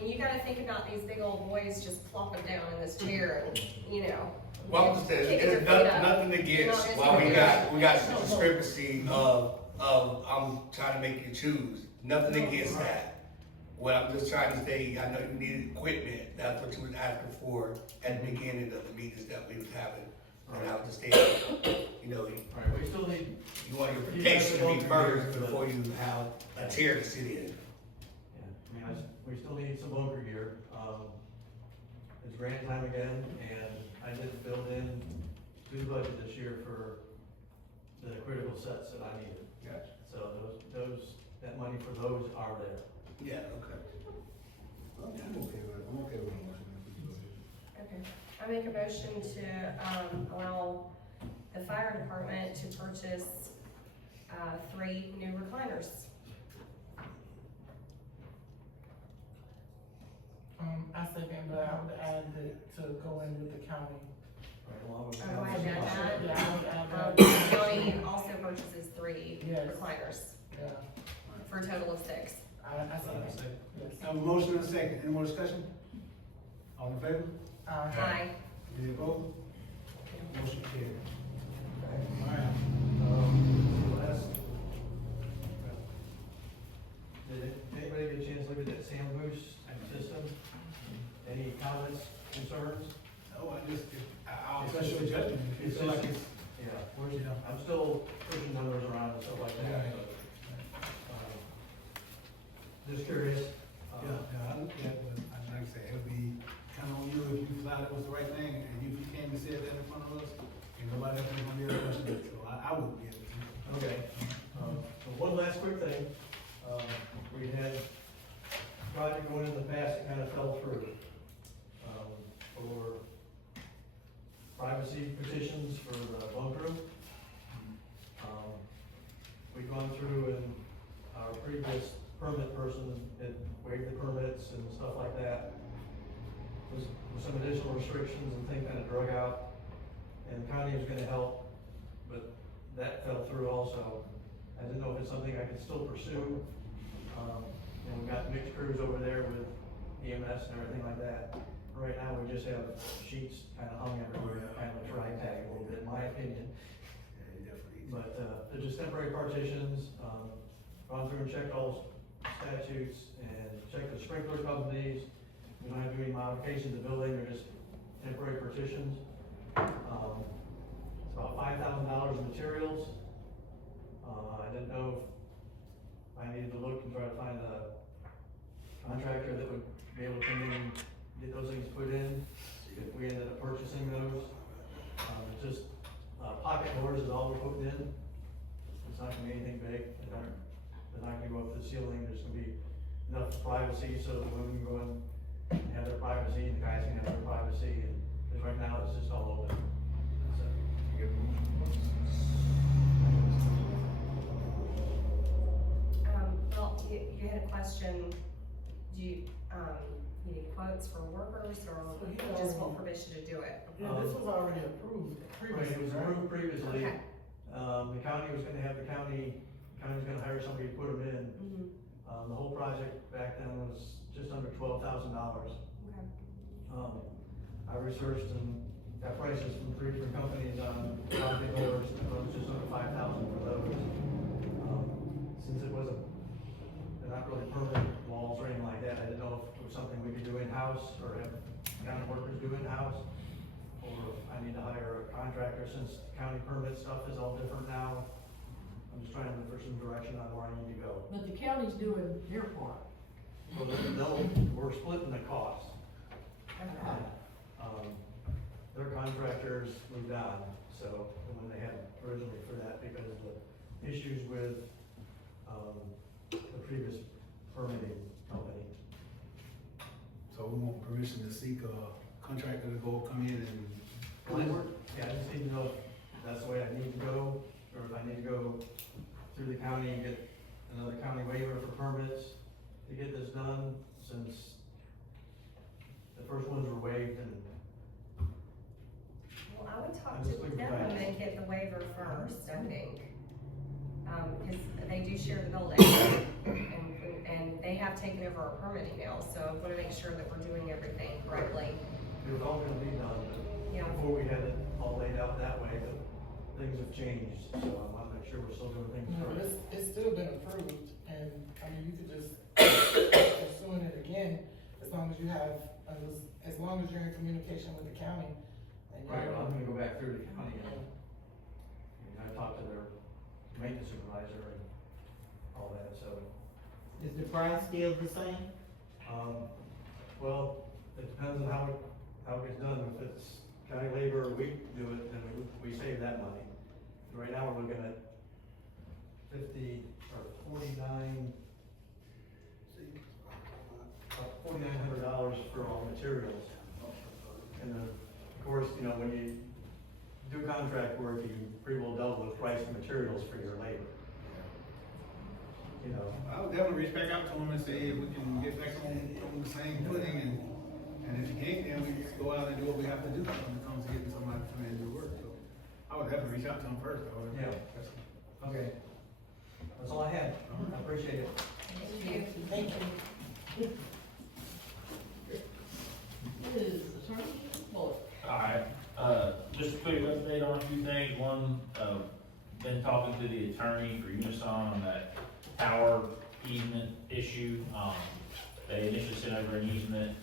mean, you gotta think about these big old boys just plopping down in this chair and, you know. Well, I'm just saying, kicking their it's feet up. nothing against, Not why we necessarily. got the discrepancy of, I'm trying to make you choose, nothing against that. What I'm just trying to say, I know you needed equipment, that's what you was asking for at the beginning of the meetings that we was having. And I was just saying, you know, Alright, we still need, you want your protection to be first before you have a chair to sit in. yeah, I mean, we still need some bunker gear. It's grant time again, and I didn't build in to the budget this year for the critical sets that I needed. Gotcha. So that money for those are there. Yeah, okay. I'm okay with it, I'm okay with the motion. Okay, I make a motion to, allow the fire department to purchase, 3 new recliners. I second, but I would add that to go in with the county. Right, along with the Oh, I did that. Yeah, I would add The that. county also purchases 3 Yes. recliners Yeah, for a total of 6. I second, yes. I have a motion and a second, any more discussion? All in favor? Aye. Any opposed? Motion carried. Alright, Last. Did anybody get a chance to look at that Sam Goose system? Any comments, concerns? no, I'll trust your judgment, if you feel like it's, Yeah, I'm still pushing numbers around and stuff like that, Yeah. but, just curious. I look at it, but like I say, it'll be kind of on you if you thought it was the right thing, and if you came and said that in front of us, and nobody else is gonna be able to question it, so I wouldn't be able to. Okay, so one last quick thing, we had a project going in the past that kind of fell through, for privacy petitions for the bunk room. We've gone through and our previous permit person had waived the permits and stuff like that. With some additional restrictions and things kind of drug out, and the county was gonna help, but that fell through also. I didn't know if it's something I could still pursue. And we've got mixed crews over there with EMS and everything like that. Right now, we just have sheets kind of hung everywhere, kind of a ragtag a little bit, in my opinion. But, they're just temporary partitions, gone through and checked all statutes and checked the sprinkler companies. We don't have to do any modifications to the building, they're just temporary partitions. It's about $5,000 in materials. I didn't know if I needed to look and try to find a contractor that would be able to come in and get those things put in, if we ended up purchasing those. It's just, pocket doors is all we're putting in. It's not gonna be anything big, they're not gonna go up to the ceiling, there's gonna be enough privacy so the women can go in and have their privacy, and the guys can have their privacy, and, because right now it's just all open. So, Well, you had a question, do you need quotes for workers or So he just want already- permission to do it? Yeah, this was already approved Right, previously, it was right? approved previously. Okay. The county was gonna have county was gonna hire somebody to put them in. Mhm. The whole project back then was just under $12,000. Okay. I researched and got prices from 3 different companies on pocket doors, and it was just under $5,000 for those. Since it wasn't, they're not really permanent walls or anything like that, I didn't know if it was something we could do in-house or have county workers do in-house. Or if I need to hire a contractor, since county permit stuff is all different now. I'm just trying to look for some direction on where I need to go. But the county's doing their part. Well, no, we're splitting the cost. Their contractors moved on, so, when they had originally for that, because of the issues with, the previous permitting company. So we want permission to seek a contractor to come in and. Yeah, I just need to know if that's the way I need to go, or if I need to go through the county and get another county waiver for permits to get this done, since the first ones were waived and. Well, I would talk I'm to just looking for them guidance. and get the waiver first, I think. they do share the building. And they have taken over our permitting now, so I wanna make sure that we're doing everything correctly. It was all gonna be done, Yeah. but before we had it all laid out that way, but things have changed, so I wanna make sure we're still doing things No, right. it's still been approved, and, I mean, you could just pursuing it again, as long as you have, as long as you're in communication with the county. And Right, you're- well, I'm gonna go back through the county and I talked to their maintenance supervisor and all that, so. Is the price still the same? Well, it depends on how it gets done. If it's county labor, or we do it, then we save that money. Right now, we're looking at $4,900 for all materials. And then, of course, you know, when you do contract work, you pretty well double the price of materials for your labor. You know, I would definitely reach back out to them and say, if we can get back on the same footing, and if you can't, then we just go out and do what we have to do when it comes to getting somebody to come in and do work, so. I would definitely reach out to them first, though. Yeah. Okay. That's all I had. I appreciate it. Thank you. Thank you. Is Attorney Bullock. Alright, just a quick update on a few things. One, been talking to the attorney for Municipal on that tower easement issue. They initially sent over an easement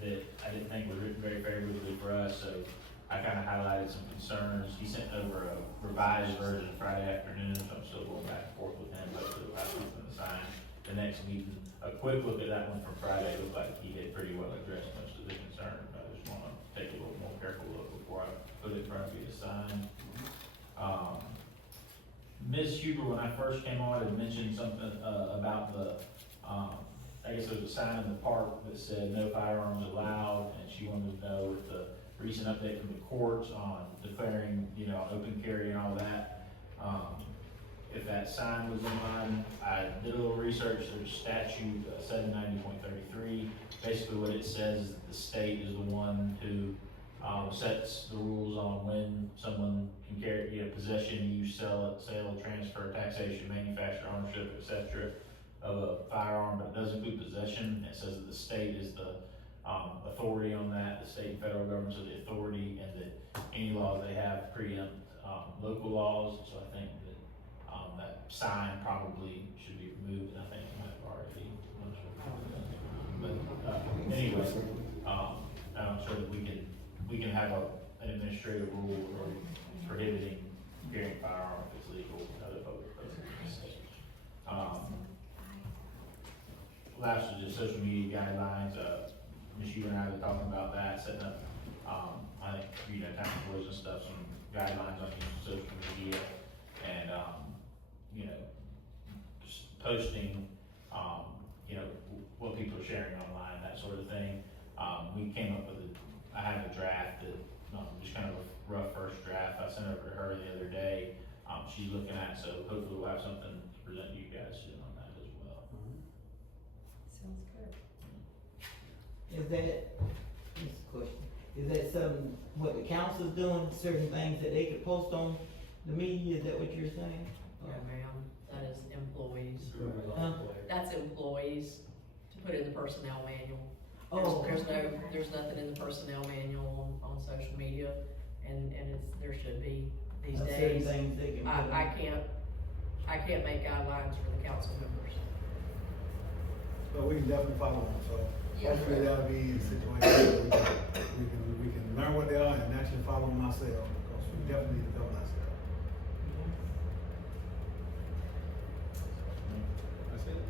that I didn't think was written very favorably for us, so I kinda highlighted some concerns. He sent over a revised version Friday afternoon, so I'm still going back and forth with him, but we'll have something to sign the next meeting. A quick look at that one from Friday, looked like he had pretty well addressed most of the concerns. I just wanna take a little more careful look before I put it in front of you to sign. Ms. Huber, when I first came on, had mentioned something, about the, I guess there was a sign in the park that said no firearms allowed, and she wanted to know with the recent update from the courts on declaring, you know, open carry and all that, if that sign was in line. I did a little research. There's statute 790.33. Basically what it says is that the state is the one who sets the rules on when someone can carry, you know, possession, use, sale, transfer, taxation, manufacture, ownership, etc. of a firearm, but it does include possession. It says that the state is the authority on that. The state and federal governments are the authority, and that any laws they have preempt local laws. So I think that that sign probably should be removed, and I think it might have already been. But anyway, I'm sure that we can have an administrative rule prohibiting carrying a firearm if it's legal in other public places. Last was just social media guidelines. Ms. Hugh and I were talking about that, setting up, I think, you know, town boards and stuff, some guidelines on using social media, and, you know, just posting, you know, what people are sharing online, that sort of thing. We came up with I have a draft that, just kind of a rough first draft. I sent over to her the other day. She's looking at, so hopefully we'll have something to present to you guys soon on that as well. Sounds good. Is that, this question, is that something, what the council's doing, certain things that they could post on the media, is that what you're saying? Yeah, ma'am, that is employees. Huh? That's employees to put in the personnel manual. Oh. There's nothing in the personnel manual on social media, and there should be these Certain days. things they can put on. I can't make guidelines for the council members. But we can definitely follow them, so Yeah. hopefully that'll be a situation where we can learn what they are and actually follow them ourselves, because we definitely need to govern ourselves. That's it.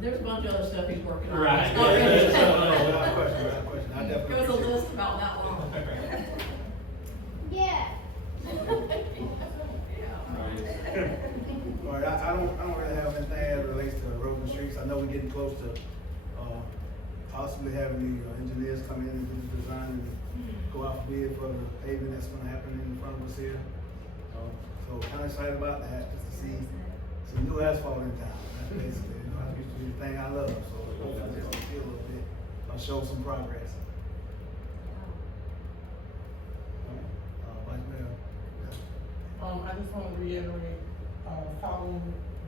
There's a bunch of other stuff he's working on. Right. It's not really- Without question, I definitely There was a appreciate it. list about that long. Yeah. All right, I don't really have anything as it relates to roads and streets. I know we're getting close to, possibly having the engineers come in and do the design and go out for bid for the paving that's gonna happen in front of us here. So kinda excited about that, just to see some new asphalt in town. That's basically, you know, that used to be the thing I love, so hopefully just to see a little bit, show some progress. Vice Mayor. I just want to reiterate, follow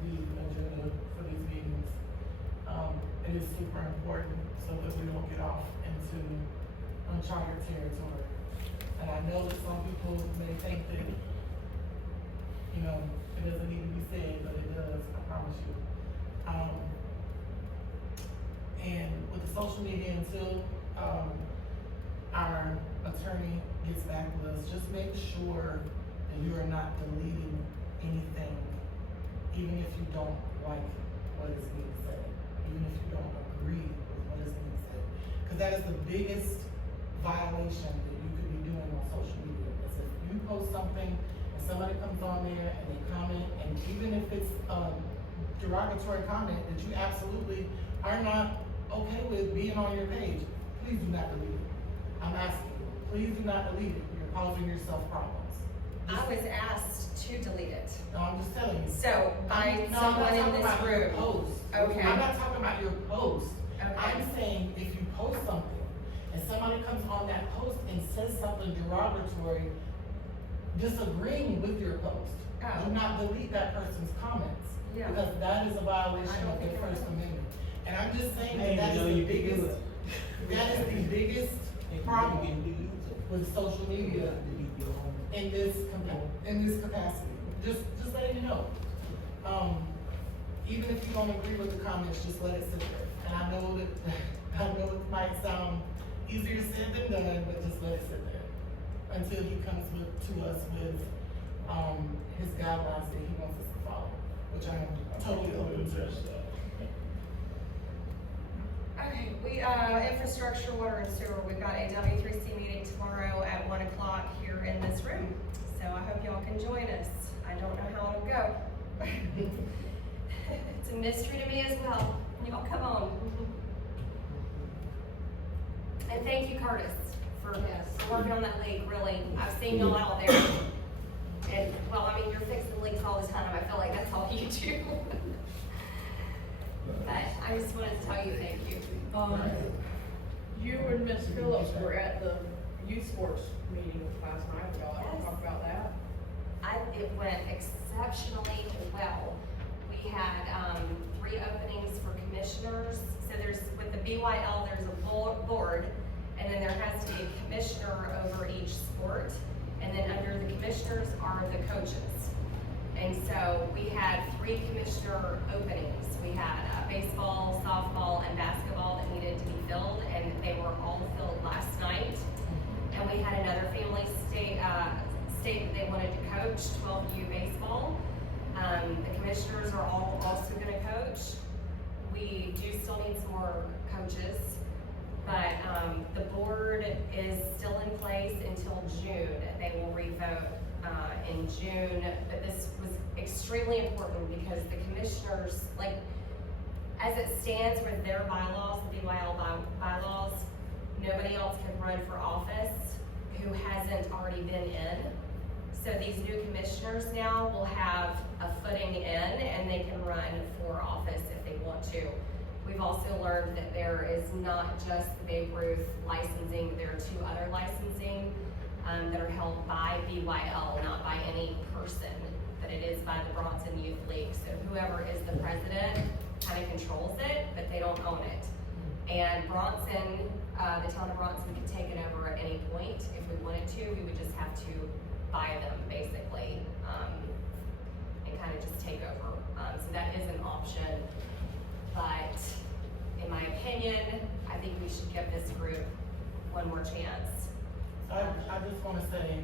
the agenda for these meetings. It is super important so that we don't get off into uncharted territory. And I know that some people may think that, you know, it doesn't need to be said, but it does, I promise you. And with the social media, until, our attorney gets back with us, just make sure that you are not deleting anything, even if you don't like what is being said, even if you don't agree with what is being said. Because that is the biggest violation that you could be doing on social media. Is if you post something and somebody comes on there and they comment, and even if it's a derogatory comment that you absolutely are not okay with being on your page, please do not delete it. I'm asking you, please do not delete it. You're causing yourself problems. I was asked to delete it. No, I'm just telling you. So, by someone in this room. Okay. I'm not talking about your post. Okay. I'm saying if you post something and somebody comes on that post and says something derogatory, disagreeing with your post, do not delete that person's comments. Yeah. Because that is a violation of the First Amendment. And I'm just saying that that is the biggest problem with social media in this capacity. Just letting you know. Even if you don't agree with the comments, just let it sit there. And I know it might sound easier said than done, but just let it sit there until he comes to us with his guidelines that he wants us to follow, which I am totally open to. Okay, infrastructure, water and sewer, we've got a W3C meeting tomorrow at 1 o'clock here in this room. So I hope y'all can join us. I don't know how it'll go. It's a mystery to me as well. Y'all come on. And thank you, Curtis, for working on that leak, really. I've seen y'all out there. And, well, I mean, you're fixing leaks all the time. I feel like that's all you do. But I just wanted to tell you thank you. You and Miss Phillips were at the youth sports meeting last night. Y'all ever talk about that? It went exceptionally well. We had 3 openings for commissioners. So there's, with the BYL, there's a board, and then there has to be a commissioner over each sport. And then under the commissioners are the coaches. And so we had 3 commissioner openings. We had baseball, softball, and basketball that needed to be filled, and they were all filled last night. And we had another family state that they wanted to coach 12U baseball. The commissioners are all also going to coach. We do still need some more coaches, but the board is still in place until June. They will revote in June, but this was extremely important because the commissioners, like, as it stands with their bylaws, the BYL bylaws, nobody else can run for office who hasn't already been in. So these new commissioners now will have a footing in and they can run for office if they want to. We've also learned that there is not just the Babe Ruth licensing, there are 2 other licensing that are held by BYL, not by any person, but it is by the Bronson Youth League. So whoever is the president kind of controls it, but they don't own it. And Bronson, the town of Bronson could take it over at any point if we wanted to. We would just have to buy them basically, and kind of just take over. So that is an option, but in my opinion, I think we should give this group one more chance. I just want to say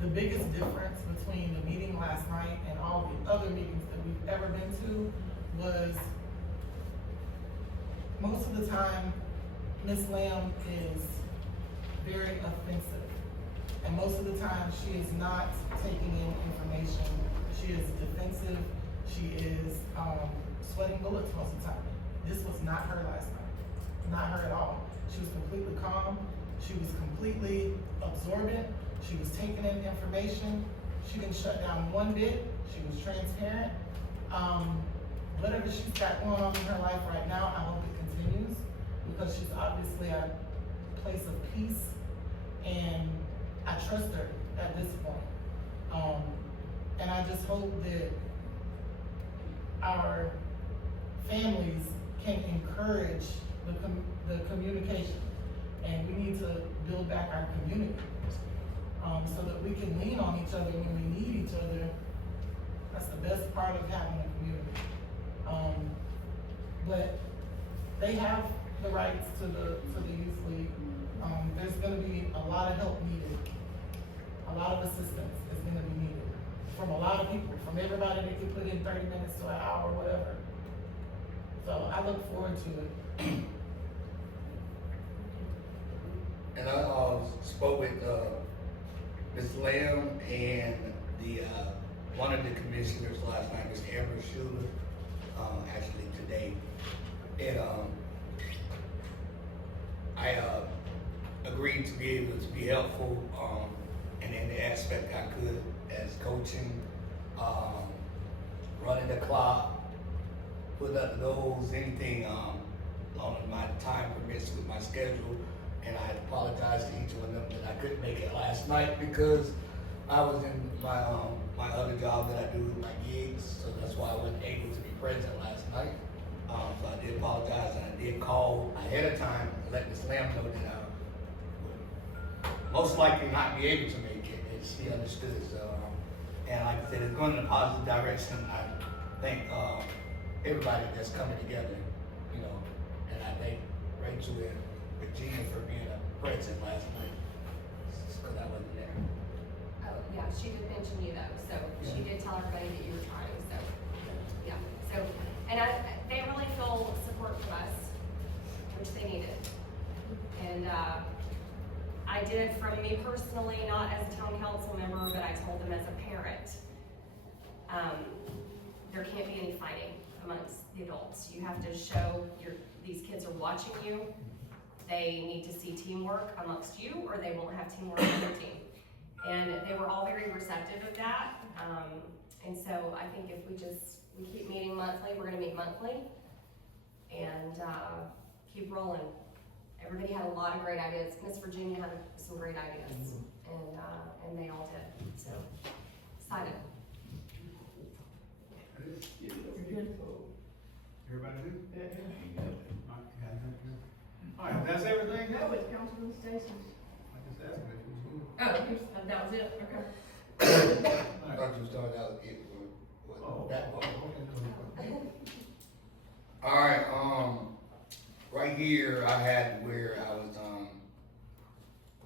the biggest difference between the meeting last night and all the other meetings that we've ever been to was most of the time Ms. Lamb is very offensive, and most of the time she is not taking in information. She is defensive. She is sweating bullets most of the time. This was not her last night. Not her at all. She was completely calm. She was completely absorbent. She was taking in information. She didn't shut down one bit. She was transparent. Whatever she's got going on in her life right now, I hope it continues, because she's obviously at a place of peace, and I trust her at this point. And I just hope that our families can encourage the communication. And we need to build back our community, so that we can lean on each other when we need each other. That's the best part of having a community. But they have the rights to the youth league. There's gonna be a lot of help needed. A lot of assistance is gonna be needed from a lot of people, from everybody that can put in 30 minutes to an hour, whatever. So I look forward to it. And I spoke with Ms. Lamb and the one of the commissioners last night, Mr. Amber Schuler, actually today. And I agreed to be able to be helpful in any aspect I could, as coaching, running the clock, putting up the goals, anything on my time permits with my schedule. And I apologize to each one of them that I couldn't make it last night because I was in my my other job that I do with my gigs, so that's why I wasn't able to be present last night. So I did apologize, and I did call ahead of time and let Ms. Lamb know that I would most likely not be able to make it, and she understood. So, and like I said, it's going in a positive direction. I thank everybody that's coming together, you know, and I thank Rachel and Regina for being present last night, because I wasn't there. Oh, yeah, she did mention you though, so she did tell everybody that you were trying, so, yeah. So, and they really feel support from us, which they needed. And, I did, from me personally, not as a town council member, but I told them as a parent, there can't be any fighting amongst the adults. You have to show these kids are watching you. They need to see teamwork amongst you, or they won't have teamwork on their team. And they were all very receptive of that. And so I think if we keep meeting monthly, we're gonna meet monthly, and keep rolling. Everybody had a lot of great ideas. Miss Virginia had some great ideas, and they all did. So excited. Everybody good? Yeah. All right, that's everything? No, it's Councilman Stacy's. I just asked him if he was good. Oh, that was it, okay. I thought you was talking about it with that part. All right, right here I had where I was,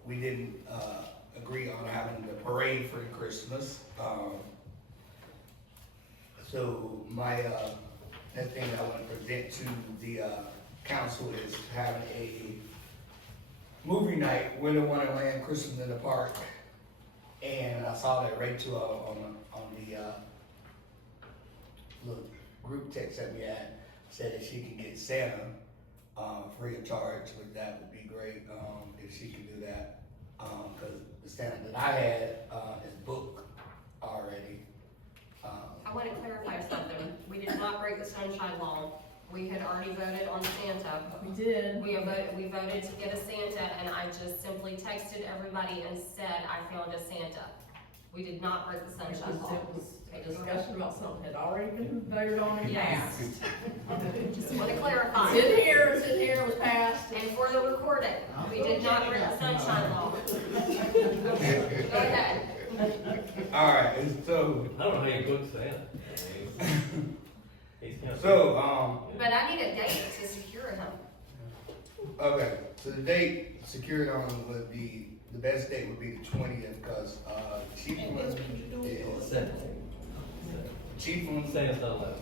we didn't agree on having the parade for Christmas. So my next thing that I want to present to the council is having a movie night, Winter Wonderland, Christmas in the Park. And I saw that Rachel on the little group text that we had said that she could get Santa free of charge, which that would be great if she could do that. Because the Santa that I had is booked already. I want to clarify something. We did not break the sunshine law. We had already voted on Santa. We did. We voted to get a Santa, and I just simply texted everybody and said I found a Santa. We did not break the sunshine law. It was a discussion about something had already been voted on and Yes. passed. Just want to clarify. It's in here, it was passed. And for the recording, we did not break the sunshine law. Okay, go ahead. All right, so I don't know how you book Santa. so But I need a date to secure him. okay, so the date secured on would be, the best date would be the 20th, because Chiefland is Chiefland. Say it's not loud.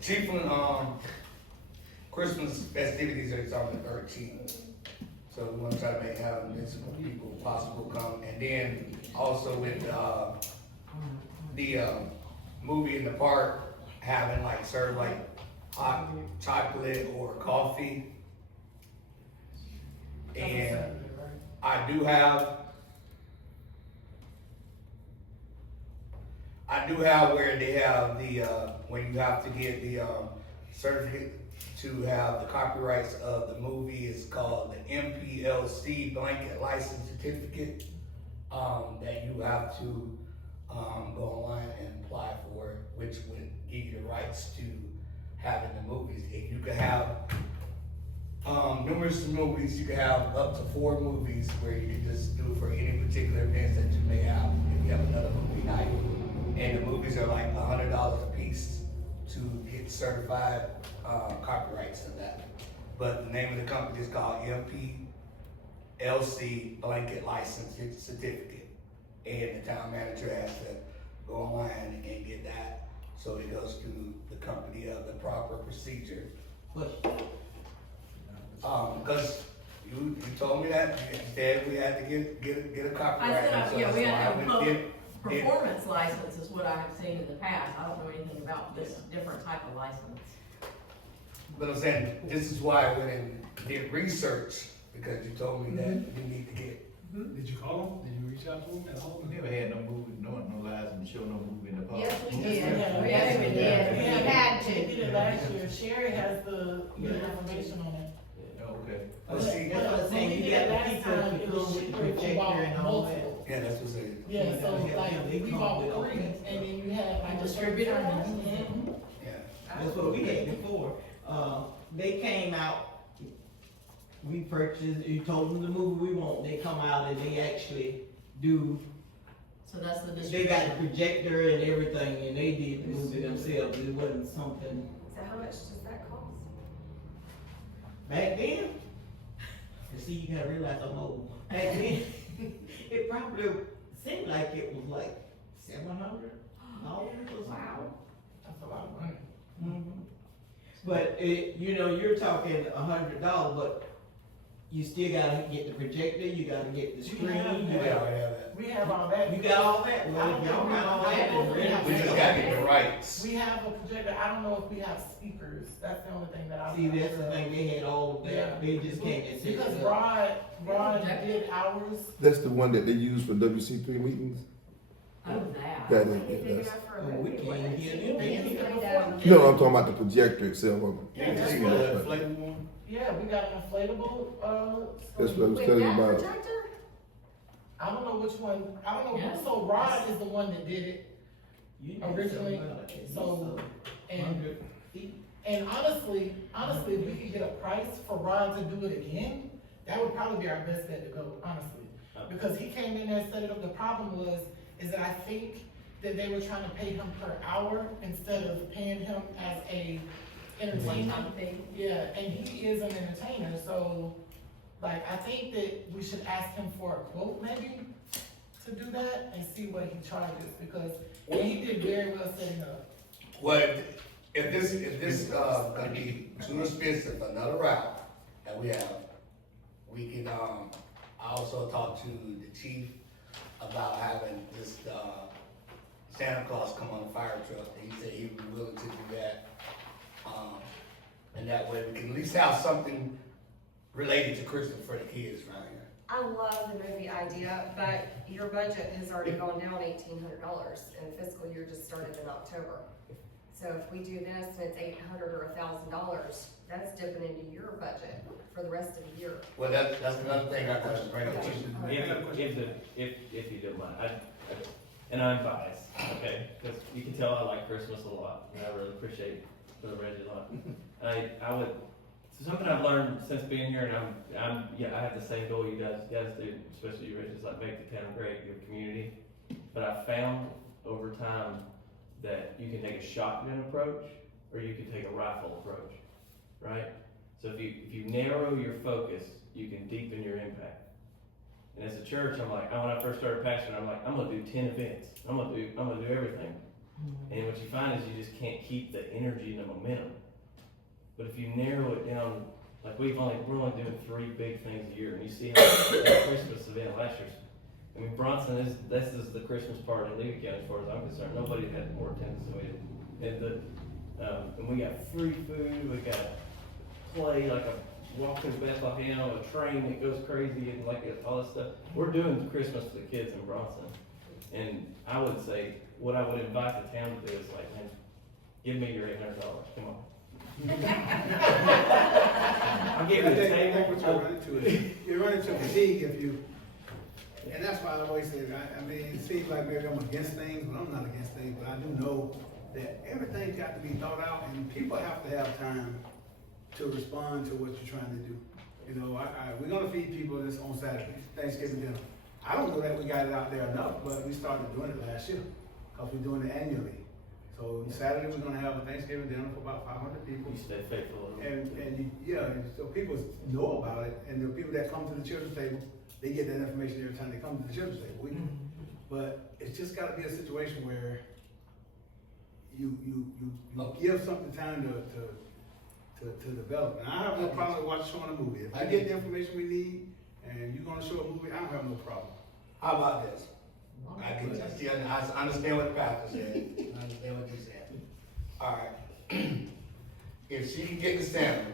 Chiefland Christmas festivities are on the 13th. So we want to try to have municipal people possible come, and then also with the movie in the park, having like serve like hot chocolate or coffee. And I do have where they have the when you have to get the certificate to have the copyrights of the movie. Is called the MPLC blanket license certificate, that you have to go online and apply for it, which would give you the rights to having the movies. If you could have numerous movies, you could have up to 4 movies where you can just do it for any particular events that you may have. If you have another movie night, and the movies are like $100 a piece to get certified copyrights and that. But the name of the company is called MPLC Blanket License Certificate, and the town manager has to go online and get that. So it goes through the company of the proper procedure. Because you told me that, you said we had to get a copyright. I said, so yeah, we that's have to why have we a did- performance license is what I have seen in the past. I don't know anything about this different type of license. But I'm saying, this is why I went and did research, because you told me that you need to get. Did you call them? Did you reach out to them at all? We never had no movie, no license, show no movie in the park. Yes, we Yes, did. we have. Yes, we did. We had We did to. it last year. Sherry has the information on it. Oh, okay. But see, That's what I'm saying, When we you did it got last the people time, to it come was with the cheaper if you projector bought and all that. multiple. yeah, that's what's it. Yeah, so Yeah, like, they we come bought with all 3, that. and then you had like a Distributor. Mhm. Yeah. That's what we had before. They came out, we purchased, you told them the movie we want, they come out and they actually do, So that's the they distribution. got the projector and everything, and they did the movie themselves, it wasn't something. So how much does that cost? Back then, you see, you gotta realize I'm old. Back then, it probably seemed like it was like $700 or something. Wow. That's a lot of money. Mhm. But it, you know, you're talking $100, but you still gotta get the projector, you gotta get the screen, you We got, already have that. We have all that. you got all that, well, if y'all got all that, then We just gotta get the rights. We have a projector, I don't know if we have speakers, that's the only thing that I. See, that's the thing, they had all of Yeah. that, they just came and said. Because Rod did ours. That's the one that they use for WC3 meetings? Oh, that. That Is it is, big that's, enough for a Oh, we movie? can't What is get it? it. They It's did it like before. that. no, I'm talking about the projector itself. Yeah, that's See what- that. one? Yeah, we got an inflatable, That's what I was Wait, telling you that about. projector? I don't know which one, I don't know, Yeah. so Rod is the one that did it, You know originally, something about it. so, and, 100. and honestly, if we could get a price for Rod to do it again, that would probably be our best bet to go, honestly. Because he came in there and set it up, the problem is that I think that they were trying to pay him per hour instead of paying him as a entertainer. One-time fee. Yeah, and he is an entertainer, so, like, I think that we should ask him for a quote maybe to do that and see what he charges, because he did very well setting up. Well, if this, gonna be too expensive, another route that we have, we can, I also talked to the chief about having this, Santa Claus come on a fire truck, and he said he would be willing to do that. And that way we can at least have something related to Christmas for the kids around here. I love the movie idea, but your budget has already gone down $1,800 and the fiscal year just started in October. So if we do this and it's $800 or $1,000, that's dipping into your budget for the rest of the year. Well, that's another thing I got to bring up to you. If you don't mind, and I'm biased, okay, because you can tell I like Christmas a lot, and I really appreciate Reggie a lot. I would, so something I've learned since being here, and I have the same goal you guys do, especially you, Reggie, is like make the town great, your community. But I found over time that you can take a shotgun approach, or you can take a rifle approach, right? So if you narrow your focus, you can deepen your impact. And as a church, I'm like, when I first started pastoring, I'm like, I'm gonna do 10 events. I'm gonna do everything. And what you find is you just can't keep the energy and the momentum. But if you narrow it down, like we're only doing 3 big things a year, and you see how that Christmas event last year. I mean, Bronson this is the Christmas party in Lee County as far as I'm concerned. Nobody had more attendance than we did. And we got free food, we got play like a walk in Bethlehem, a train that goes crazy and like all this stuff. We're doing Christmas for the kids in Bronson. And I would say, what I would invite the town to do is like, man, give me your $800, come on. I'll give you the table. You run into fatigue if you And that's why I always say, I mean, it seems like maybe I'm against things, but I'm not against things, but I do know that everything's got to be thought out, and people have to have time to respond to what you're trying to do. You know, we're gonna feed people this on Saturday, Thanksgiving dinner. I don't know that we got it out there enough, but we started doing it last year, cause we're doing it annually. So Saturday, we're gonna have a Thanksgiving dinner for about 500 people. You stay faithful. And so people know about it, and the people that come to the children's table, they get that information every time they come to the children's table. But it's just gotta be a situation where you give something time to develop. And I have no problem with showing a movie. If I get the information we need, and you're gonna show a movie, I don't have no problem. How about this? I understand what the pastor said, I understand what you said. All right. If she can get the Santa,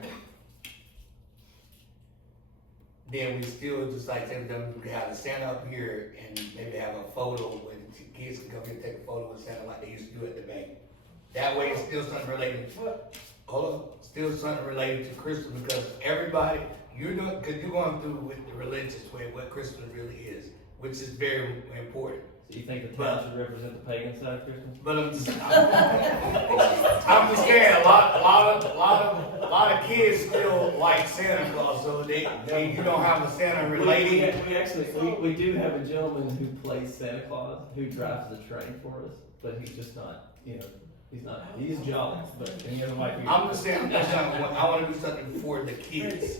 then we still just like say we can have the Santa up here and maybe have a photo when the kids can come here and take a photo with Santa like they used to do at the bank. That way it's still something related, still something related to Christmas, because everybody, you're going through with the religious way what Christmas really is, which is very important. So you think the town should represent the pagan side of Christmas? But I'm just saying, a lot of kids still like Santa Claus, so you don't have a Santa related. We do have a gentleman who plays Santa Claus, who drives the train for us, but he's just not, he's jolly, but any other white people. I'm just saying, I wanna do something for the kids.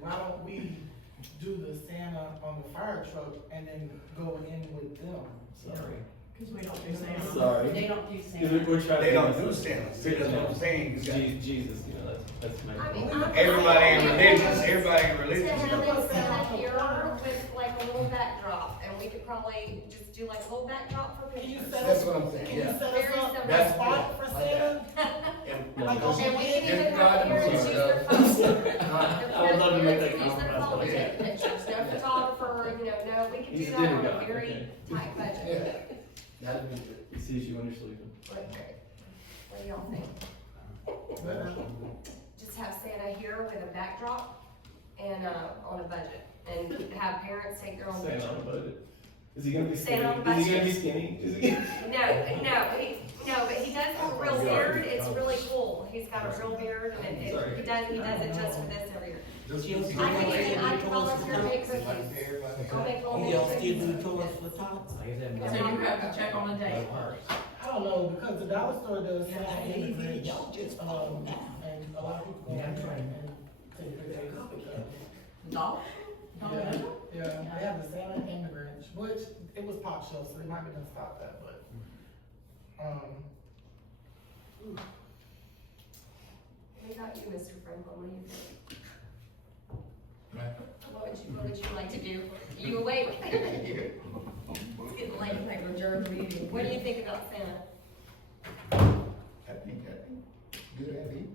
Why don't we do the Santa on the fire truck and then go in with them? Sorry. Cause we don't do Santa. Sorry. They don't do Santa. They don't do Santa, see, that's what I'm saying. Jesus, that's maybe. Everybody ain't religious, To have Santa here with like a little backdrop, and we could probably just do like a little backdrop for pictures. That's what I'm saying, Can you yeah. set Very us up simple. that spot for Santa? Like, And we can even come here and use their phone. I would love to make that Use their compromise, phone but to I take pictures, no photographer, no, we can He's do a that dinner on a guy, very okay. tight budget. That'd be good. He sees you when you're sleeping. Okay. What do y'all think? Just have Santa here with a backdrop and, on a budget, and have parents take their own Santa picture. on the budget. Is he gonna be skinny? Santa on the Is he gonna be budget. skinny? Is he? No, but he does have a real beard, it's really cool, he's got a real beard, and he does it just for this every year. I can volunteer to make cookies. I'll make little Y'all mini still cookies. do tours for tots? So you have to check on a date first. I don't know, because the dollar store does Yeah, Santa I in the ain't Grinch, y'all just follow now. and a lot of people go on there and take pictures. No? Yeah, yeah, they have the Santa and the Grinch, which, it was pop show, so they might be gonna stop that, but, What about you, Mr. Franklin, what do you think? What would you like to do? You awake? It's getting late, I think we're adjourned the meeting. What do you think about Santa? I think good idea.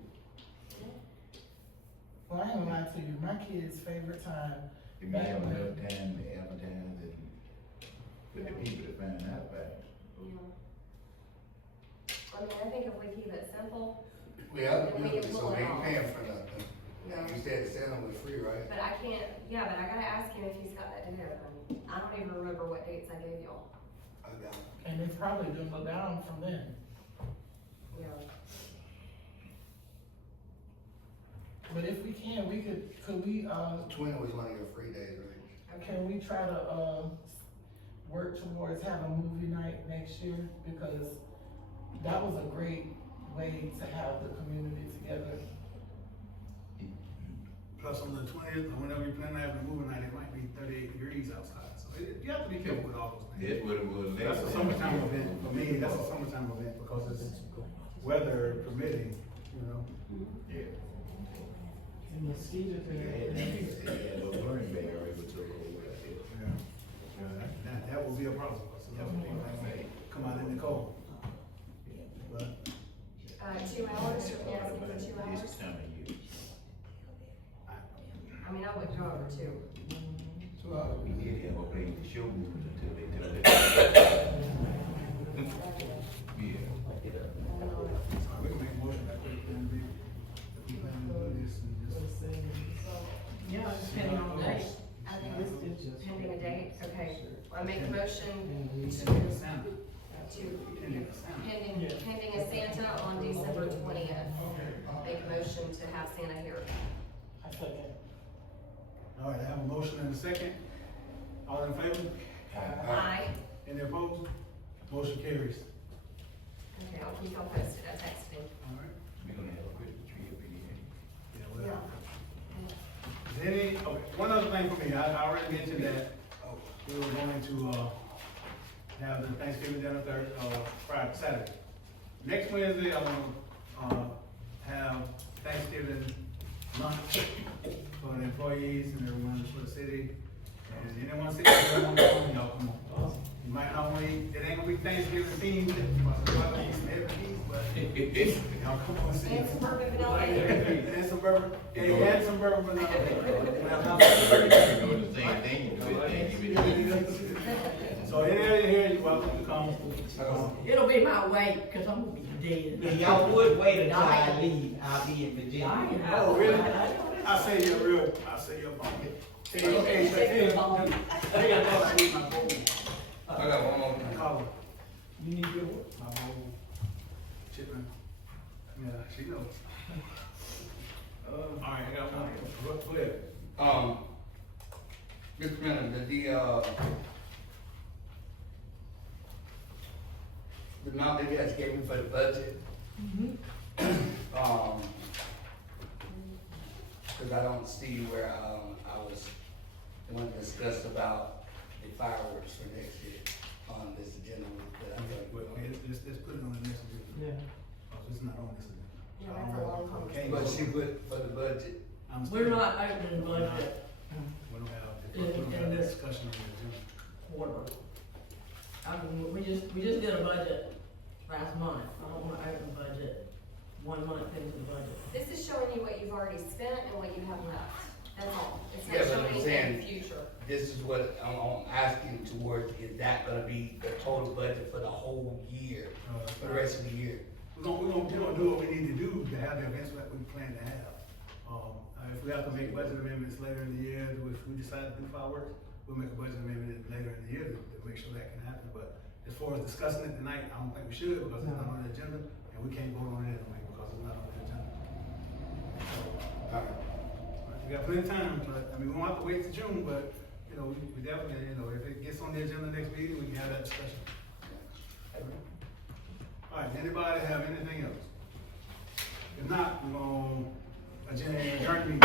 well, I ain't gonna lie to you, my kid's favorite time. If you have enough time to advertise it, for the people to find out about it. I mean, I think if we keep it simple, Yeah, then we can so pull they it ain't off. paying for nothing. No. You said the Santa was free, right? But I can't, but I gotta ask him if he's got that date. I don't even remember what dates I gave y'all. I got it. And it's probably gonna go down from then. Yeah. But if we can, could we, The 20 was one of your free days, right? can we try to, work towards having a movie night next year? Because that was a great way to have the community together. Plus on the 20th, or whenever you plan to have a movie night, it might be 38 degrees outside, so you have to be careful with all those things. That's what it was. That's a summertime event, for me, that's a summertime event, because it's weather permitting, Yeah. And mosquitoes and everything. Yeah, those burning bag already took over. That will be a problem, so that's what people might come out in the cold. But 2 hours, you're asking for 2 hours? This time of year. I mean, I would go over 2. So we did have a place to show movies until they tell it. Yeah. we can make a motion that quick, then we plan to do this and just. Yeah, depending on the date. I think Pending a date, okay. I make a motion pending a Santa on December 20th. Make a motion to have Santa here. I second. All right, I have a motion and a second. All in favor? Aye. Any opposed? Motion carries. Okay, I'll keep y'all posted. I texted him. All right. We're gonna have a Christmas tree up in here. Yeah, well. Is any, okay, one other thing for me, I already mentioned that we were going to, have the Thanksgiving dinner Friday, Saturday. Next Wednesday, I'm gonna, have Thanksgiving lunch for the employees and everyone for the city. And anyone sitting there, y'all come on. You might not want to eat, it ain't gonna be Thanksgiving themed, you might eat some heavy meat, but y'all come on, sit. And some bourbon vanilla. And some bourbon, yeah, and some bourbon vanilla. You're doing the same thing, you do it, So any of you here, you're welcome to come. It'll be my weight, cause I'm gonna be dead. If y'all would wait until I leave, I'll be in Virginia. Oh, really? I say you're real, I say you're bum. Hey, hey, my bowl. I got one more thing. Cobb. You need your what? My bowl. Chitlin. Yeah, she knows. All right, I got one. Go ahead. Mr. Manager, the amount that you guys gave me for the budget, cause I don't see where, I was, the one discussed about the fireworks for next year on this agenda that I got. Let's put it on the next agenda. Yeah. Oh, it's not on this agenda. Yeah, that's a long conversation. But she put for the budget. We're not opening budget We don't have, we in don't have that this discussion on the agenda. quarter. I mean, we just did a budget last month. I don't wanna open budget 1 month into the budget. This is showing you what you've already spent and what you have left. That's all. It's Yeah, not but showing I'm anything in saying- the future. This is what I'm asking towards, is that gonna be the total budget for the whole year, for the rest of the year? We're gonna do what we need to do to have the events that we plan to have. If we have to make budget amendments later in the year, if we decide to do fireworks, we'll make a budget amendment later in the year to make sure that can happen. But as far as discussing it tonight, I don't think we should because it's not on the agenda and we can't vote on it anyway because it's not on the agenda. We got plenty of time, but, I mean, we won't have to wait till June, but, you know, we definitely, you know, if it gets on the agenda next meeting, we can have that discussion. All right, anybody have anything else? If not, we're gonna adjourn the meeting.